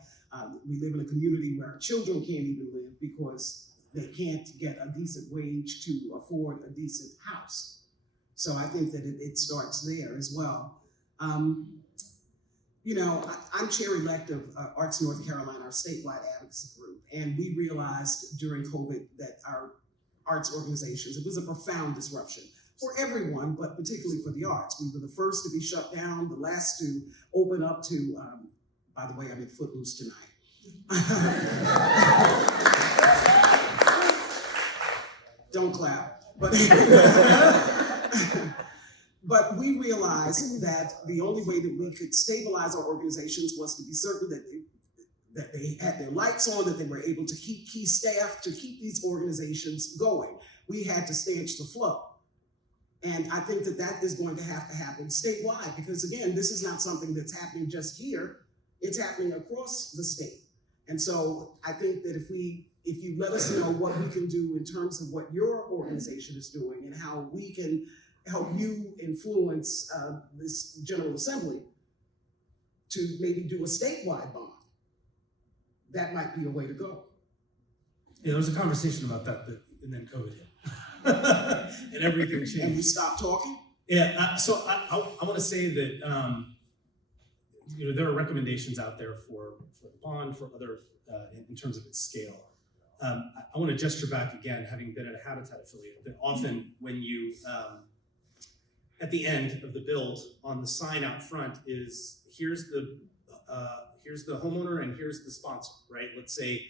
we live in a community where our children can't even live because they can't get a decent wage to afford a decent house. So I think that it starts there as well. I'm chair-elect of Arts North Carolina, our statewide advocacy group, and we realized during COVID that our arts organizations, it was a profound disruption for everyone, but particularly for the arts. We were the first to be shut down, the last to open up to, by the way, I'm in Footloose tonight. Don't clap. But we realized that the only way that we could stabilize our organizations was to be certain that they had their lights on, that they were able to keep key staff, to keep these organizations going. We had to stanch the flow. And I think that is going to happen statewide, because again, this is not something that's happening just here, it's happening across the state. And so I think that if you let us know what we can do in terms of what your organization is doing and how we can help you influence this General Assembly to maybe do a statewide bond, that might be a way to go. Yeah, there was a conversation about that, and then COVID hit. And everything changed. And we stopped talking? Yeah, so I want to say that there are recommendations out there for the bond, for other, in terms of its scale. I want to gesture back again, having been at a Habitat affiliate, that often when you, at the end of the build, on the sign out front is, here's the homeowner and here's the sponsor, right? Let's say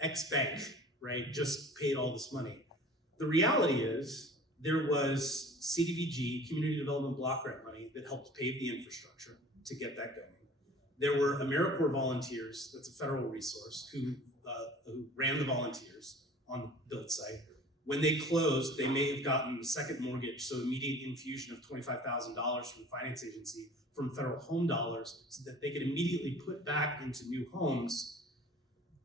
X bank, right, just paid all this money. The reality is there was CDBG, Community Development Block Grant money, that helped pave the infrastructure to get that going. There were AmeriCorps volunteers, that's a federal resource, who ran the volunteers on the build site. When they closed, they may have gotten a second mortgage, so immediate infusion of $25,000 from the finance agency from federal home dollars so that they could immediately put back into new homes.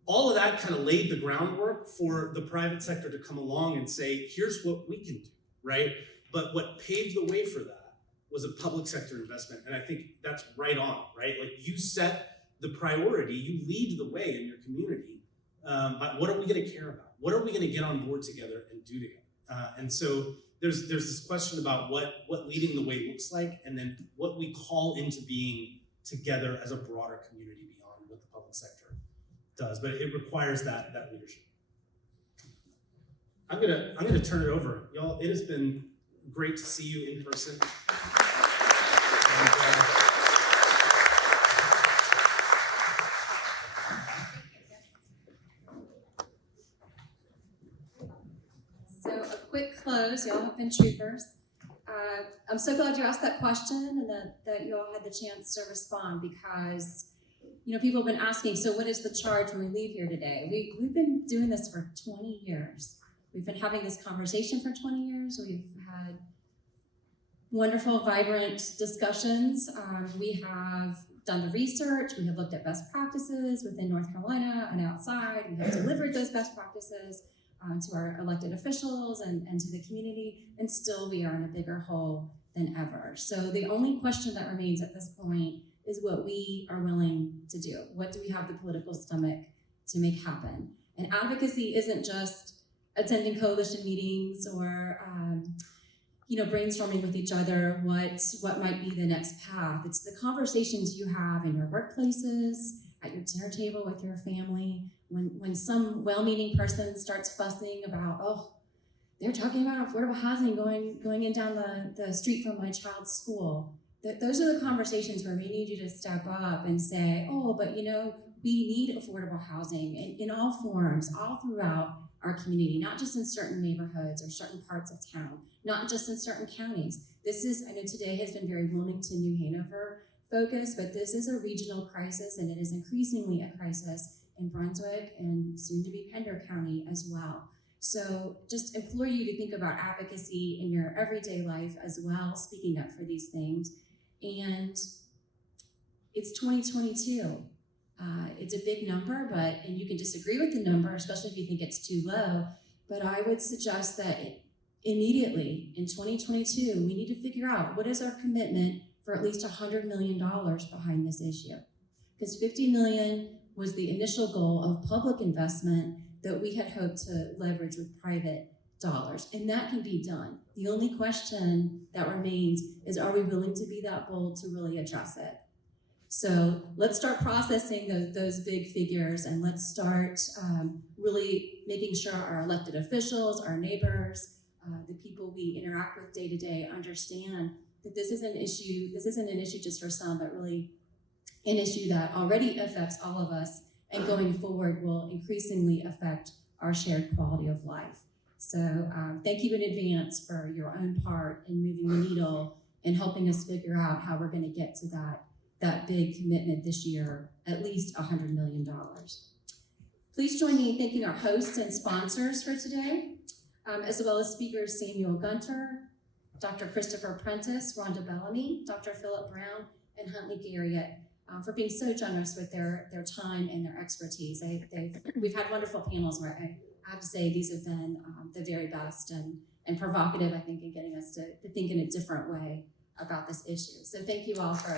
All of that kind of laid the groundwork for the private sector to come along and say, here's what we can do, right? But what paved the way for that was a public sector investment, and I think that's right on, right? Like, you set the priority, you lead the way in your community. But what are we gonna care about? What are we gonna get on board together and do together? And so there's this question about what leading the way looks like, and then what we call into being together as a broader community beyond what the public sector does, but it requires that leadership. I'm gonna turn it over, y'all. It has been great to see you in person. So a quick close, y'all have been troopers. I'm so glad you asked that question and that you all had the chance to respond, because people have been asking, so what is the charge when we leave here today? We've been doing this for 20 years. We've been having this conversation for 20 years. We've had wonderful, vibrant discussions. We have done the research. We have looked at best practices within North Carolina and outside. We have delivered those best practices to our elected officials and to the community, and still we are in a bigger hole than ever. So the only question that remains at this point is what we are willing to do. What do we have the political stomach to make happen? And advocacy isn't just attending coalition meetings or brainstorming with each other what might be the next path. It's the conversations you have in your workplaces, at your dinner table with your family, when some well-meaning person starts fussing about, oh, they're talking about affordable housing going in down the street from my child's school. those are the conversations where we need you to step up and say, oh, but you know, we need affordable housing in all forms, all throughout our community, not just in certain neighborhoods or certain parts of town, not just in certain counties. This is, I know today has been very Wilmington, New Hanover focused, but this is a regional crisis, and it is increasingly a crisis in Brunswick and soon to be Pender County as well. So just implore you to think about advocacy in your everyday life as well, speaking up for these things. And it's 2022. It's a big number, and you can disagree with the number, especially if you think it's too low, but I would suggest that immediately in 2022, we need to figure out what is our commitment for at least $100 million behind this issue. Because $50 million was the initial goal of public investment that we had hoped to leverage with private dollars, and that can be done. The only question that remains is, are we willing to be that bold to really address it? So let's start processing those big figures, and let's start really making sure our elected officials, our neighbors, the people we interact with day to day understand that this isn't an issue just for some, but really an issue that already affects all of us, and going forward will increasingly affect our shared quality of life. So thank you in advance for your own part in moving the needle and helping us figure out how we're going to get to that big commitment this year, at least $100 million. Please join me in thanking our hosts and sponsors for today, as well as speakers Samuel Gunter, Dr. Christopher Prentice, Rhonda Bellamy, Dr. Philip Brown, and Huntley Garriott, for being so generous with their time and their expertise. We've had wonderful panels where I have to say these have been the very best and provocative, I think, in getting us to think in a different way about this issue. So thank you all for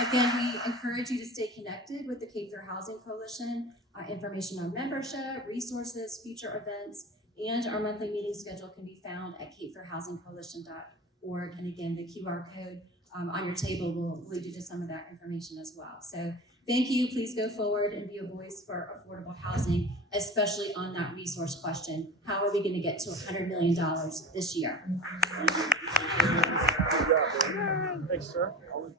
Again, we encourage you to stay connected with the Cape Fear Housing Coalition. Information on membership, resources, future events, and our monthly meeting schedule can be found at capefearhousingcoalition.org. And again, the QR code on your table will lead you to some of that information as well. So thank you. Please go forward and be a voice for affordable housing, especially on that resource question. How are we going to get to $100 million this year? Thanks, sir.